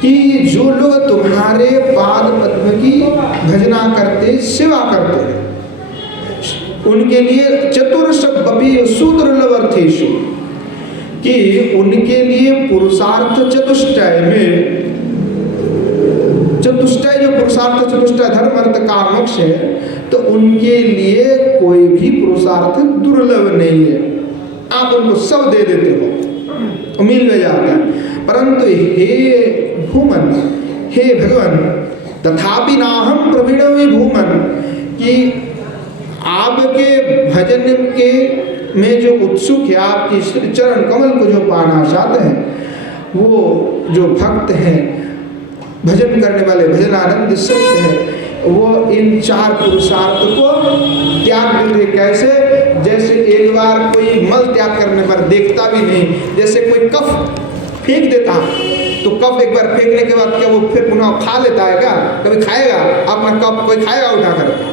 कि जो लोग तुम्हारे पाद पद्म की भजना करते, सेवा करते हैं, उनके लिए चतुर्षबपि सुदुर्लभर्थेषु, कि उनके लिए पुरुषार्थ चतुष्टय में, चतुष्टय जो पुरुषार्थ चतुष्टय धर्म अर्थ काम मोक्ष है, तो उनके लिए कोई भी पुरुषार्थ दुर्लभ नहीं है। आप उनको सब दे देते हो, मिल में जाता है। परंतु हे भूमन, हे भगवान, तथापि नाहम प्रवीणोमि भूमन, कि आपके भजन के में जो उत्सुक है, आपकी श्री चरण कमल को जो पाना चाहते हैं, वो जो भक्त हैं, भजन करने वाले भजन आनंद संत हैं, वो इन चार पुरुषार्थ को त्याग देते। कैसे? जैसे एक बार कोई मल त्याग करने पर देखता भी नहीं, जैसे कोई कफ फेंक देता, तो कफ एक बार फेंकने के बाद क्या वो फिर पुनः खा लेता है? क्या कभी खाएगा अपना कप? कोई खाएगा उठाकर?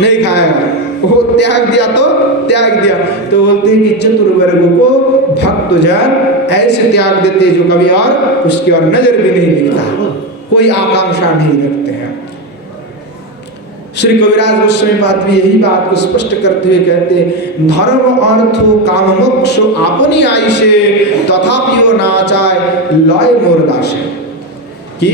नहीं खाएगा। वो त्याग दिया तो त्याग दिया। तो बोलते हैं कि चतुर्वर्ग को भक्त जन ऐसे त्याग देते जो कभी और उसकी और नजर भी नहीं दिखता, कोई आकांक्षा नहीं रखते हैं। श्री कविराज गोस्वामी पाद भी यही बात को स्पष्ट करते हुए कहते, धर्म अर्थ काम मोक्ष आपनी आयसे, तथापि वो ना चाहे लय मोर दासे, कि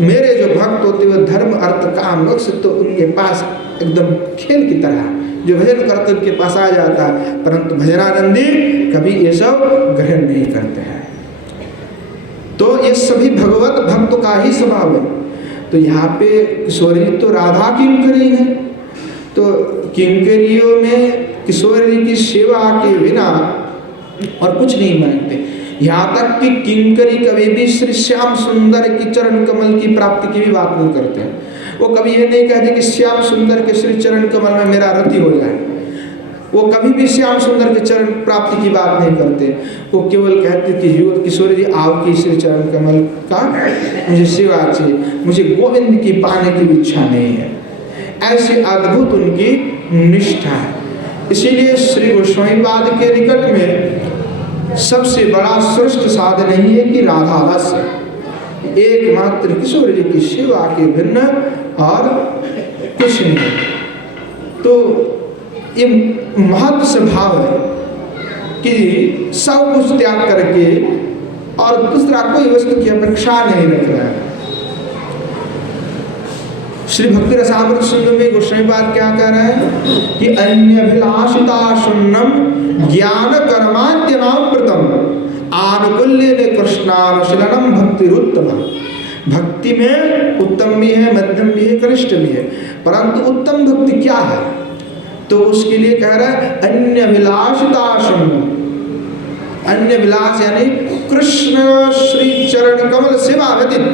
मेरे जो भक्त होते हुए धर्म अर्थ काम मोक्ष तो उनके पास एकदम खेल की तरह जो भजन करते उनके पास आ जाता है, परंतु भजनानंदी कभी ये सब ग्रहण नहीं करते हैं। तो ये सभी भगवत भक्त का ही स्वभाव है। तो यहाँ पे किशोर जी तो राधा किंकरी है, तो किंकरियों में किशोर जी की सेवा के बिना और कुछ नहीं मांगते। यहाँ तक कि किंकरी कभी भी श्री श्याम सुंदर की चरण कमल की प्राप्ति की भी बात नहीं करते हैं। वो कभी ये नहीं कहते कि श्याम सुंदर के श्री चरण कमल में मेरा रति हो जाए। वो कभी भी श्याम सुंदर के चरण प्राप्ति की बात नहीं करते। वो केवल कहते कि किशोर जी आपकी श्री चरण कमल का मुझे सेवा चाहिए, मुझे गोविंद की पाने की इच्छा नहीं है। ऐसे अद्भुत उनकी निष्ठा है। इसीलिए श्री गोस्वामी पाद के निकट में सबसे बड़ा श्रेष्ठ साधन नहीं है कि राधा रस, एकमात्र किशोर जी की सेवा के भिन्न और कुछ नहीं। तो ये महत्व से भाव है कि सब कुछ त्याग करके और दूसरा कोई वस्तु की अपेक्षा नहीं रख रहा है। श्री भक्ति रसामृत सिंधु में गोस्वामी पाद क्या कह रहे हैं कि अन्यभिलाषिता शून्यम ज्ञान कर्माद्यनावृतम आनुकूल्य कृष्णानुशीलनम भक्तिरुत्तम। भक्ति में उत्तम भी है, मध्यम भी है, कनिष्ठ भी है, परंतु उत्तम भक्ति क्या है? तो उसके लिए कह रहा है अन्यभिलाषिता शून्यम। अन्य विलास यानी कृष्ण श्री चरण कमल सेवा व्यतीत,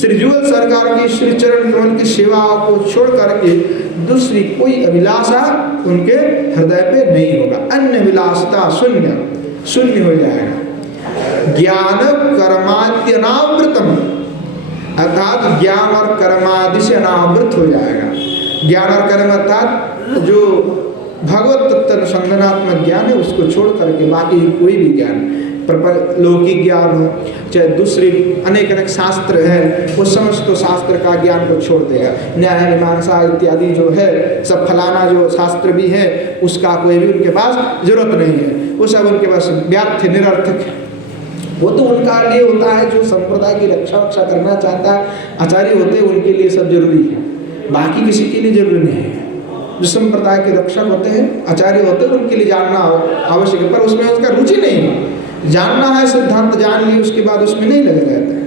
श्री जुगल सरकार की श्री चरण कमल की सेवा को छोड़ करके दूसरी कोई अभिलाषा उनके हृदय पे नहीं होगा। अन्य विलासता शून्य, शून्य हो जाएगा। ज्ञान कर्माद्यनावृतम, अर्थात ज्ञान और कर्मादि से अनावृत हो जाएगा। ज्ञान और कर्म अर्थात जो भगवत तत्व अनुसंधानात्मक ज्ञान है उसको छोड़ करके बाकी कोई भी ज्ञान, लौकिक ज्ञान हो चाहे दूसरे अनेक अनेक शास्त्र है, वो समस्त शास्त्र का ज्ञान को छोड़ देगा। न्याय मीमांसा इत्यादि जो है सब फलाना जो शास्त्र भी है उसका कोई भी उनके पास जरूरत नहीं है, वो सब उनके पास व्यर्थ निरर्थक है। वो तो उनका लिए होता है जो संप्रदाय की रक्षा करना चाहता है, आचार्य होते हैं उनके लिए सब जरूरी है, बाकी किसी के लिए जरूरी नहीं है। जो संप्रदाय के रक्षक होते हैं, आचार्य होते हैं, उनके लिए जानना आवश्यक है, पर उसमें उसका रुचि नहीं है। जानना है, सिद्धांत जान लिए, उसके बाद उसमें नहीं लगे रहते हैं।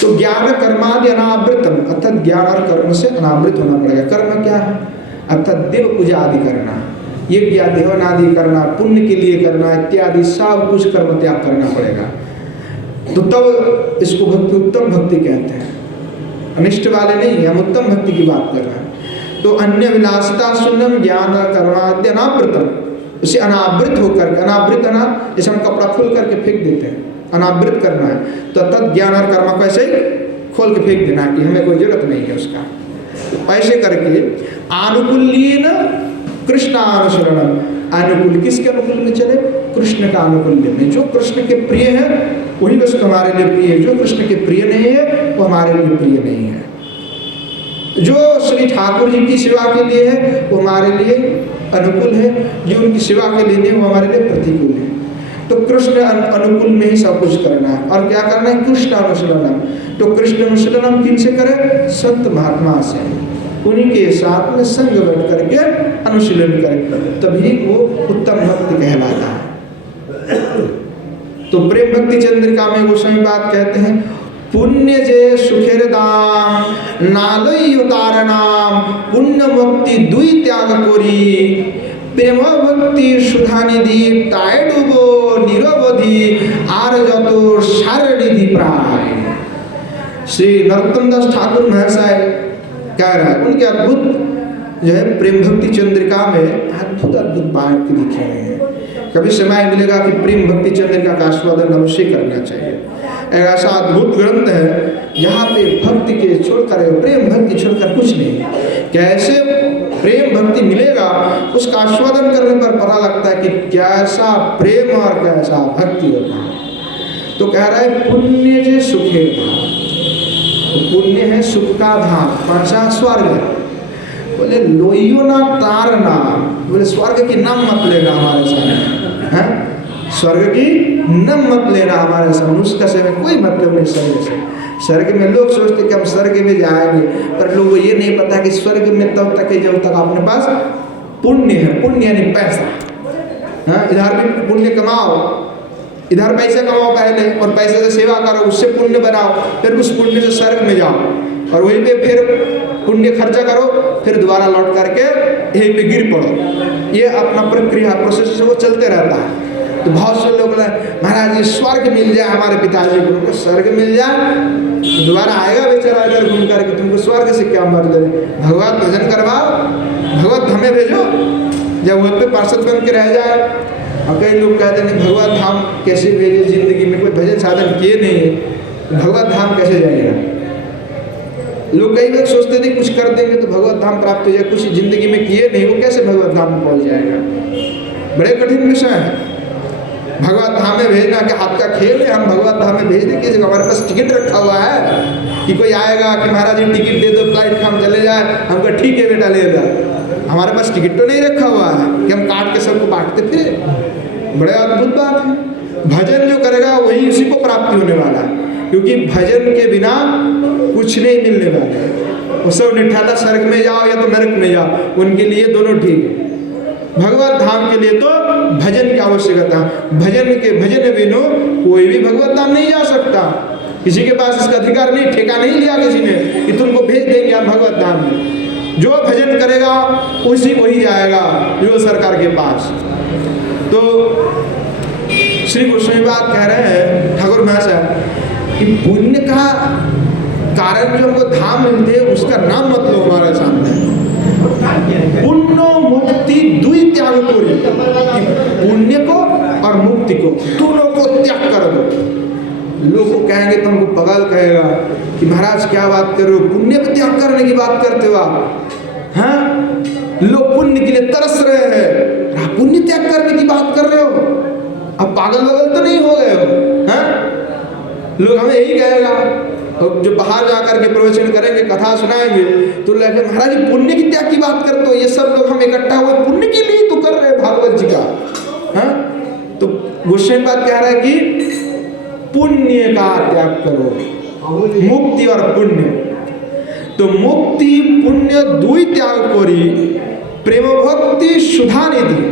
तो ज्ञान कर्मादि अनावृतम, अर्थात ज्ञान और कर्म से अनावृत होना पड़ेगा। कर्म क्या है? अर्थात देव पूजा आदि करना, यज्ञ देवन आदि करना, पुण्य के लिए करना इत्यादि सब कुछ कर्म त्याग करना पड़ेगा। तो तब इसको भक्ति, उत्तम भक्ति कहते हैं। अनिष्ट वाले नहीं, हम उत्तम भक्ति की बात कर रहे हैं। तो अन्य विलासिता शून्यम ज्ञान कर्माद्य अनावृतम, उसे अनावृत होकर, अनावृत जैसे हम कपड़ा खोल करके फेंक देते हैं, अनावृत करना है, तो तद ज्ञान और कर्म को ऐसे खोल के फेंक देना कि हमें कोई जरूरत नहीं है उसका। तो ऐसे करके आनुकूल्येन कृष्णानुसरणम, अनुकूल किसके अनुकूल में चले? कृष्ण का अनुकूल्य में। जो कृष्ण के प्रिय है वही वस्तु हमारे लिए प्रिय है, जो कृष्ण के प्रिय नहीं है वो हमारे लिए प्रिय नहीं है। जो श्री ठाकुर जी की सेवा के लिए है वो हमारे लिए अनुकूल है, जो उनकी सेवा के लिए नहीं वो हमारे लिए प्रतिकूल है। तो कृष्ण अनुकूल में ही सब कुछ करना है। और क्या करना है? कृष्ण अनुशीलनम। तो कृष्ण अनुशीलनम किन से करें? संत महात्मा से, उन्हीं के साथ में संग बैठ करके अनुशीलन करें, तभी वो उत्तम भक्त कहलाता है। तो प्रेम भक्ति चंद्रिका में गोस्वामी बात कहते हैं, पुण्य जे सुखेर दाम नालई उतारनाम पुण्य मुक्ति दुई त्याग कोरी प्रेम भक्ति सुधा निधि ताय डूबो निरवधि आर जतो सार निधि प्राय। श्री नरोत्तम दास ठाकुर महाशय कह रहा है, उनके अद्भुत जो है प्रेम भक्ति चंद्रिका में अद्भुत अद्भुत बात लिखे हुए हैं। कभी समय मिलेगा कि प्रेम भक्ति चंद्रिका का आस्वादन अवश्य करना चाहिए। एक ऐसा अद्भुत ग्रंथ है यहाँ पे भक्ति के छोड़कर, प्रेम भक्ति छोड़कर कुछ नहीं। कैसे प्रेम भक्ति मिलेगा उसका आस्वादन करने पर पता लगता है कि कैसा प्रेम और कैसा भक्ति होता है। तो कह रहा है पुण्य जे सुखे, पुण्य है सुख का धाम, पांचा स्वर्ग। बोले लोइयो ना तारना, बोले स्वर्ग की नाम मत लेना हमारे सामने, हैं? स्वर्ग की नाम मत लेना हमारे सामने, उसका से कोई मतलब नहीं स्वर्ग से। स्वर्ग में लोग सोचते कि हम स्वर्ग में जाएंगे, पर लोगों को ये नहीं पता कि स्वर्ग में तब तक है जब तक अपने पास पुण्य है। पुण्य यानी पैसा, हाँ? इधर भी पुण्य कमाओ, इधर पैसे कमाओ पहले, और पैसे से सेवा करो, उससे पुण्य बनाओ, फिर उस पुण्य से स्वर्ग में जाओ, और वहीं पे फिर पुण्य खर्चा करो, फिर दोबारा लौट करके यहीं पे गिर पड़ो। ये अपना प्रक्रिया प्रोसेस वो चलते रहता है। तो बहुत से लोग महाराज जी स्वर्ग मिल जाए हमारे पिताजी को, स्वर्ग मिल जाए तो दोबारा आएगा बेचारा इधर घूम करके, तुमको स्वर्ग से क्या मतलब? भगवत भजन करवाओ, भगवत धामे भेजो, जब वहाँ पे पार्षद बन के रह जाए। और कई लोग कहते हैं भगवत धाम कैसे भेजे, जिंदगी में कोई भजन साधन किए नहीं है, भगवत धाम कैसे जाएगा? लोग कई लोग सोचते थे कुछ कर देंगे तो भगवत धाम प्राप्त हो जाए, कुछ जिंदगी में किए नहीं, वो कैसे भगवत धाम में पहुंच जाएगा? बड़े कठिन विषय है भगवत धाम में भेजना। कि आपका खेल है हम भगवत धाम में भेज देंगे? जब हमारे पास टिकट रखा हुआ है कि कोई आएगा कि महाराज जी टिकट दे दो, फ्लाइट का हम चले जाए, हमको ठीक है बेटा ले जाए। हमारे पास टिकट तो नहीं रखा हुआ है कि हम काट के सबको बांटते फिर। बड़े अद्भुत बात है। भजन जो करेगा वही उसी को प्राप्ति होने वाला है, क्योंकि भजन के बिना कुछ नहीं मिलने वाला है। वो सब निठाता स्वर्ग में जाओ या तो नरक में जाओ, उनके लिए दोनों ठीक है। भगवत धाम के लिए तो भजन की आवश्यकता, भजन बिनु कोई भी भगवत धाम नहीं जा सकता। किसी के पास इसका अधिकार नहीं, ठेका नहीं लिया किसी ने कि तुमको भेज देंगे हम भगवत धाम में। जो भजन करेगा उसी को ही जाएगा जो सरकार के पास। तो श्री गोस्वामी बात कह रहे हैं ठाकुर महाशय कि पुण्य का कारण जो हमको धाम मिलते हैं उसका नाम मत लो हमारे सामने। पुण्य मुक्ति दुई त्याग कोरी, पुण्य को और मुक्ति को दोनों को त्याग कर दो। लोग को कहेंगे, तुमको पगल कहेगा कि महाराज क्या बात कर रहे हो, पुण्य पे त्याग करने की बात करते हो आप? हाँ, लोग पुण्य के लिए तरस रहे हैं, आप पुण्य त्याग करने की बात कर रहे हो? अब पागल वगल तो नहीं हो गए हो? हाँ, लोग हमें यही कहेगा। और जो बाहर जाकर के प्रवचन करेंगे, कथा सुनाएंगे, तो लगे महाराज पुण्य की त्याग की बात करते हो। ये सब लोग हम इकट्ठा हुए पुण्य के लिए तो कर रहे हैं भागवत जी का। हाँ, तो गोस्वामी बात कह रहा है कि पुण्य का त्याग करो, मुक्ति और पुण्य। तो मुक्ति पुण्य दुई त्याग कोरी प्रेम भक्ति सुधा निधि।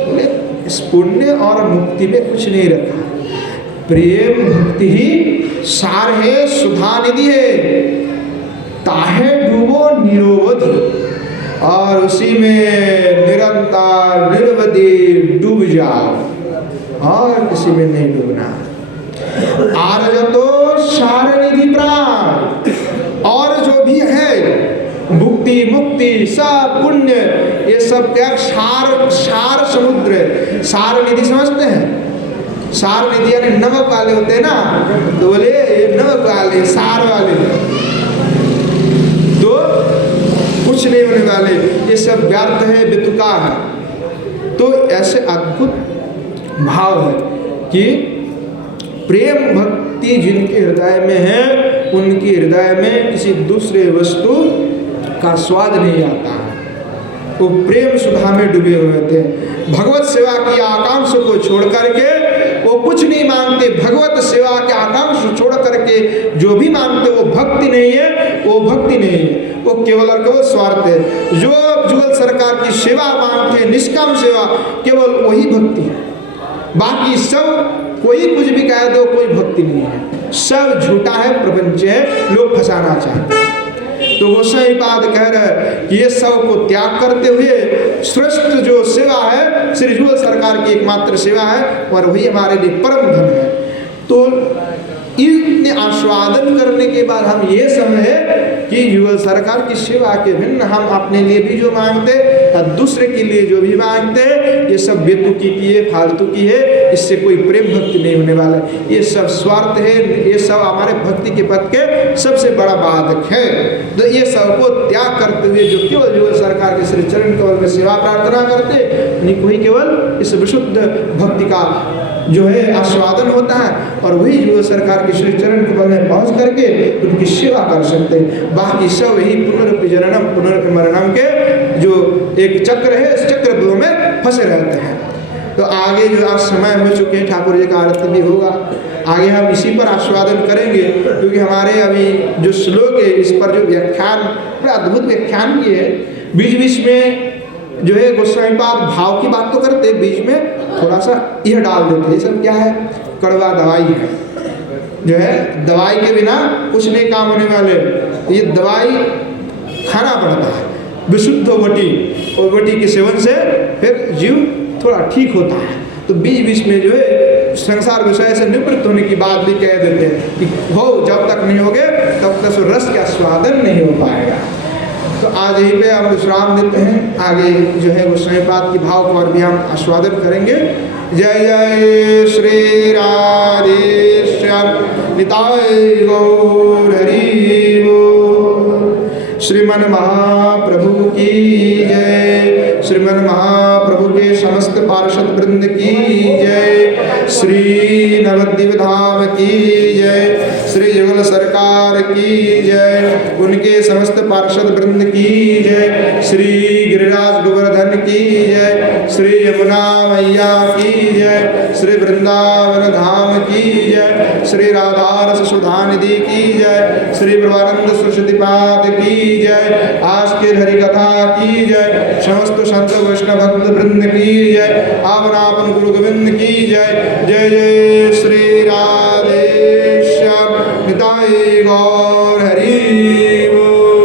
बोले इस पुण्य और मुक्ति में कुछ नहीं रखा, प्रेम भक्ति ही सार है, सुधा निधि है। ताहे डूबो निरोवधि, और उसी में निरंतर निर्वधि डूब जाओ, और किसी में नहीं डूबना। आरजतो सार निधि प्राण, और जो भी है भुक्ति मुक्ति सब पुण्य, ये सब क्या सार समुद्र है। सार निधि समझते हैं? सार निधि यानी नमक वाले होते हैं ना, तो बोले ये नमक वाले सार वाले तो कुछ नहीं होने वाले, ये सब व्यर्थ है, बेतुका है। तो ऐसे अद्भुत भाव है कि प्रेम भक्ति जिनके हृदय में है, उनके हृदय में किसी दूसरे वस्तु का स्वाद नहीं आता है। वो प्रेम सुधा में डूबे हुए थे। भगवत सेवा की आकांक्षा को छोड़ करके वो कुछ नहीं मांगते। भगवत सेवा के आकांक्षा छोड़ करके जो भी मांगते वो भक्ति नहीं है, वो भक्ति नहीं है, वो केवल और केवल स्वार्थ है। जो जुगल सरकार की सेवा मांगते, निष्काम सेवा, केवल वही भक्ति है। बाकी सब कोई कुछ भी कह दो, कोई भक्ति नहीं है, सब झूठा है, प्रपंच है, लोग फंसाना चाहते हैं। तो गोसाई पाद कह रहे हैं कि ये सब को त्याग करते हुए श्रेष्ठ जो सेवा है श्री जुगल सरकार की एकमात्र सेवा है, और वही हमारे लिए परम धन है। तो इतने आस्वादन करने के बाद हम ये समझे कि युगल सरकार की सेवा के भिन्न हम अपने लिए भी जो मांगते या दूसरे के लिए जो भी मांगते, ये सब बेतुकी की है, फालतू की है, इससे कोई प्रेम भक्ति नहीं होने वाला। ये सब स्वार्थ है, ये सब हमारे भक्ति के पथ के सबसे बड़ा बाधक है। तो ये सब को त्याग करते हुए जो केवल युगल सरकार के श्री चरण कमल में सेवा प्रार्थना करते, उन्हीं को ही केवल इस विशुद्ध भक्ति का जो है आस्वादन होता है, और वही जो सरकार के श्री चरण कमल में पहुंच करके उनकी सेवा कर सकते हैं। बाकी सब यही पुनर्पि जननम पुनर्पि मरणम के जो एक चक्र है, इस चक्र में फंसे रहते हैं। तो आगे जो आज समय हो चुके हैं, ठाकुर जी का आरती भी होगा, आगे हम इसी पर आस्वादन करेंगे, क्योंकि हमारे अभी जो श्लोक है इस पर जो व्याख्यान, बड़ा अद्भुत व्याख्यान किए है। बीच बीच में जो है गोस्वामी पाद भाव की बात तो करते, बीच में थोड़ा सा यह डाल देते, ये सब क्या है, कड़वा दवाई है, जो है दवाई के बिना कुछ नहीं काम होने वाले, ये दवाई खाना पड़ता है, विशुद्ध वटी, और वटी के सेवन से फिर जीव थोड़ा ठीक होता है। तो बीच बीच में जो है संसार विषय से निवृत्त होने की बात भी कह देते हैं कि हो, जब तक नहीं होगे तब तक रस का स्वादन नहीं हो पाएगा। तो आज यहीं पे हम विश्राम देते हैं, आगे जो है गोस्वामी पाद की भाव को और भी हम आस्वादन करेंगे। जय जय श्री राधेश्याम निताय गौर हरि बोल। श्रीमन महाप्रभु की जय, श्रीमन महाप्रभु के समस्त पार्षद वृंद की जय, श्री नवद्वीप धाम की जय, श्री युगल सरकार की जय, उनके समस्त पार्षद वृंद की जय, श्री गिरिराज गोवर्धन की जय, श्री यमुना मैया की जय, श्री वृंदावन धाम की जय, श्री राधारस सुधानिधि की जय, श्री प्रभानंद सरस्वतीपाद की जय, आज के हरि कथा की जय, समस्त संत वैष्णव भक्त वृंद की जय, आपन आपन गुरु गोविंद की जय।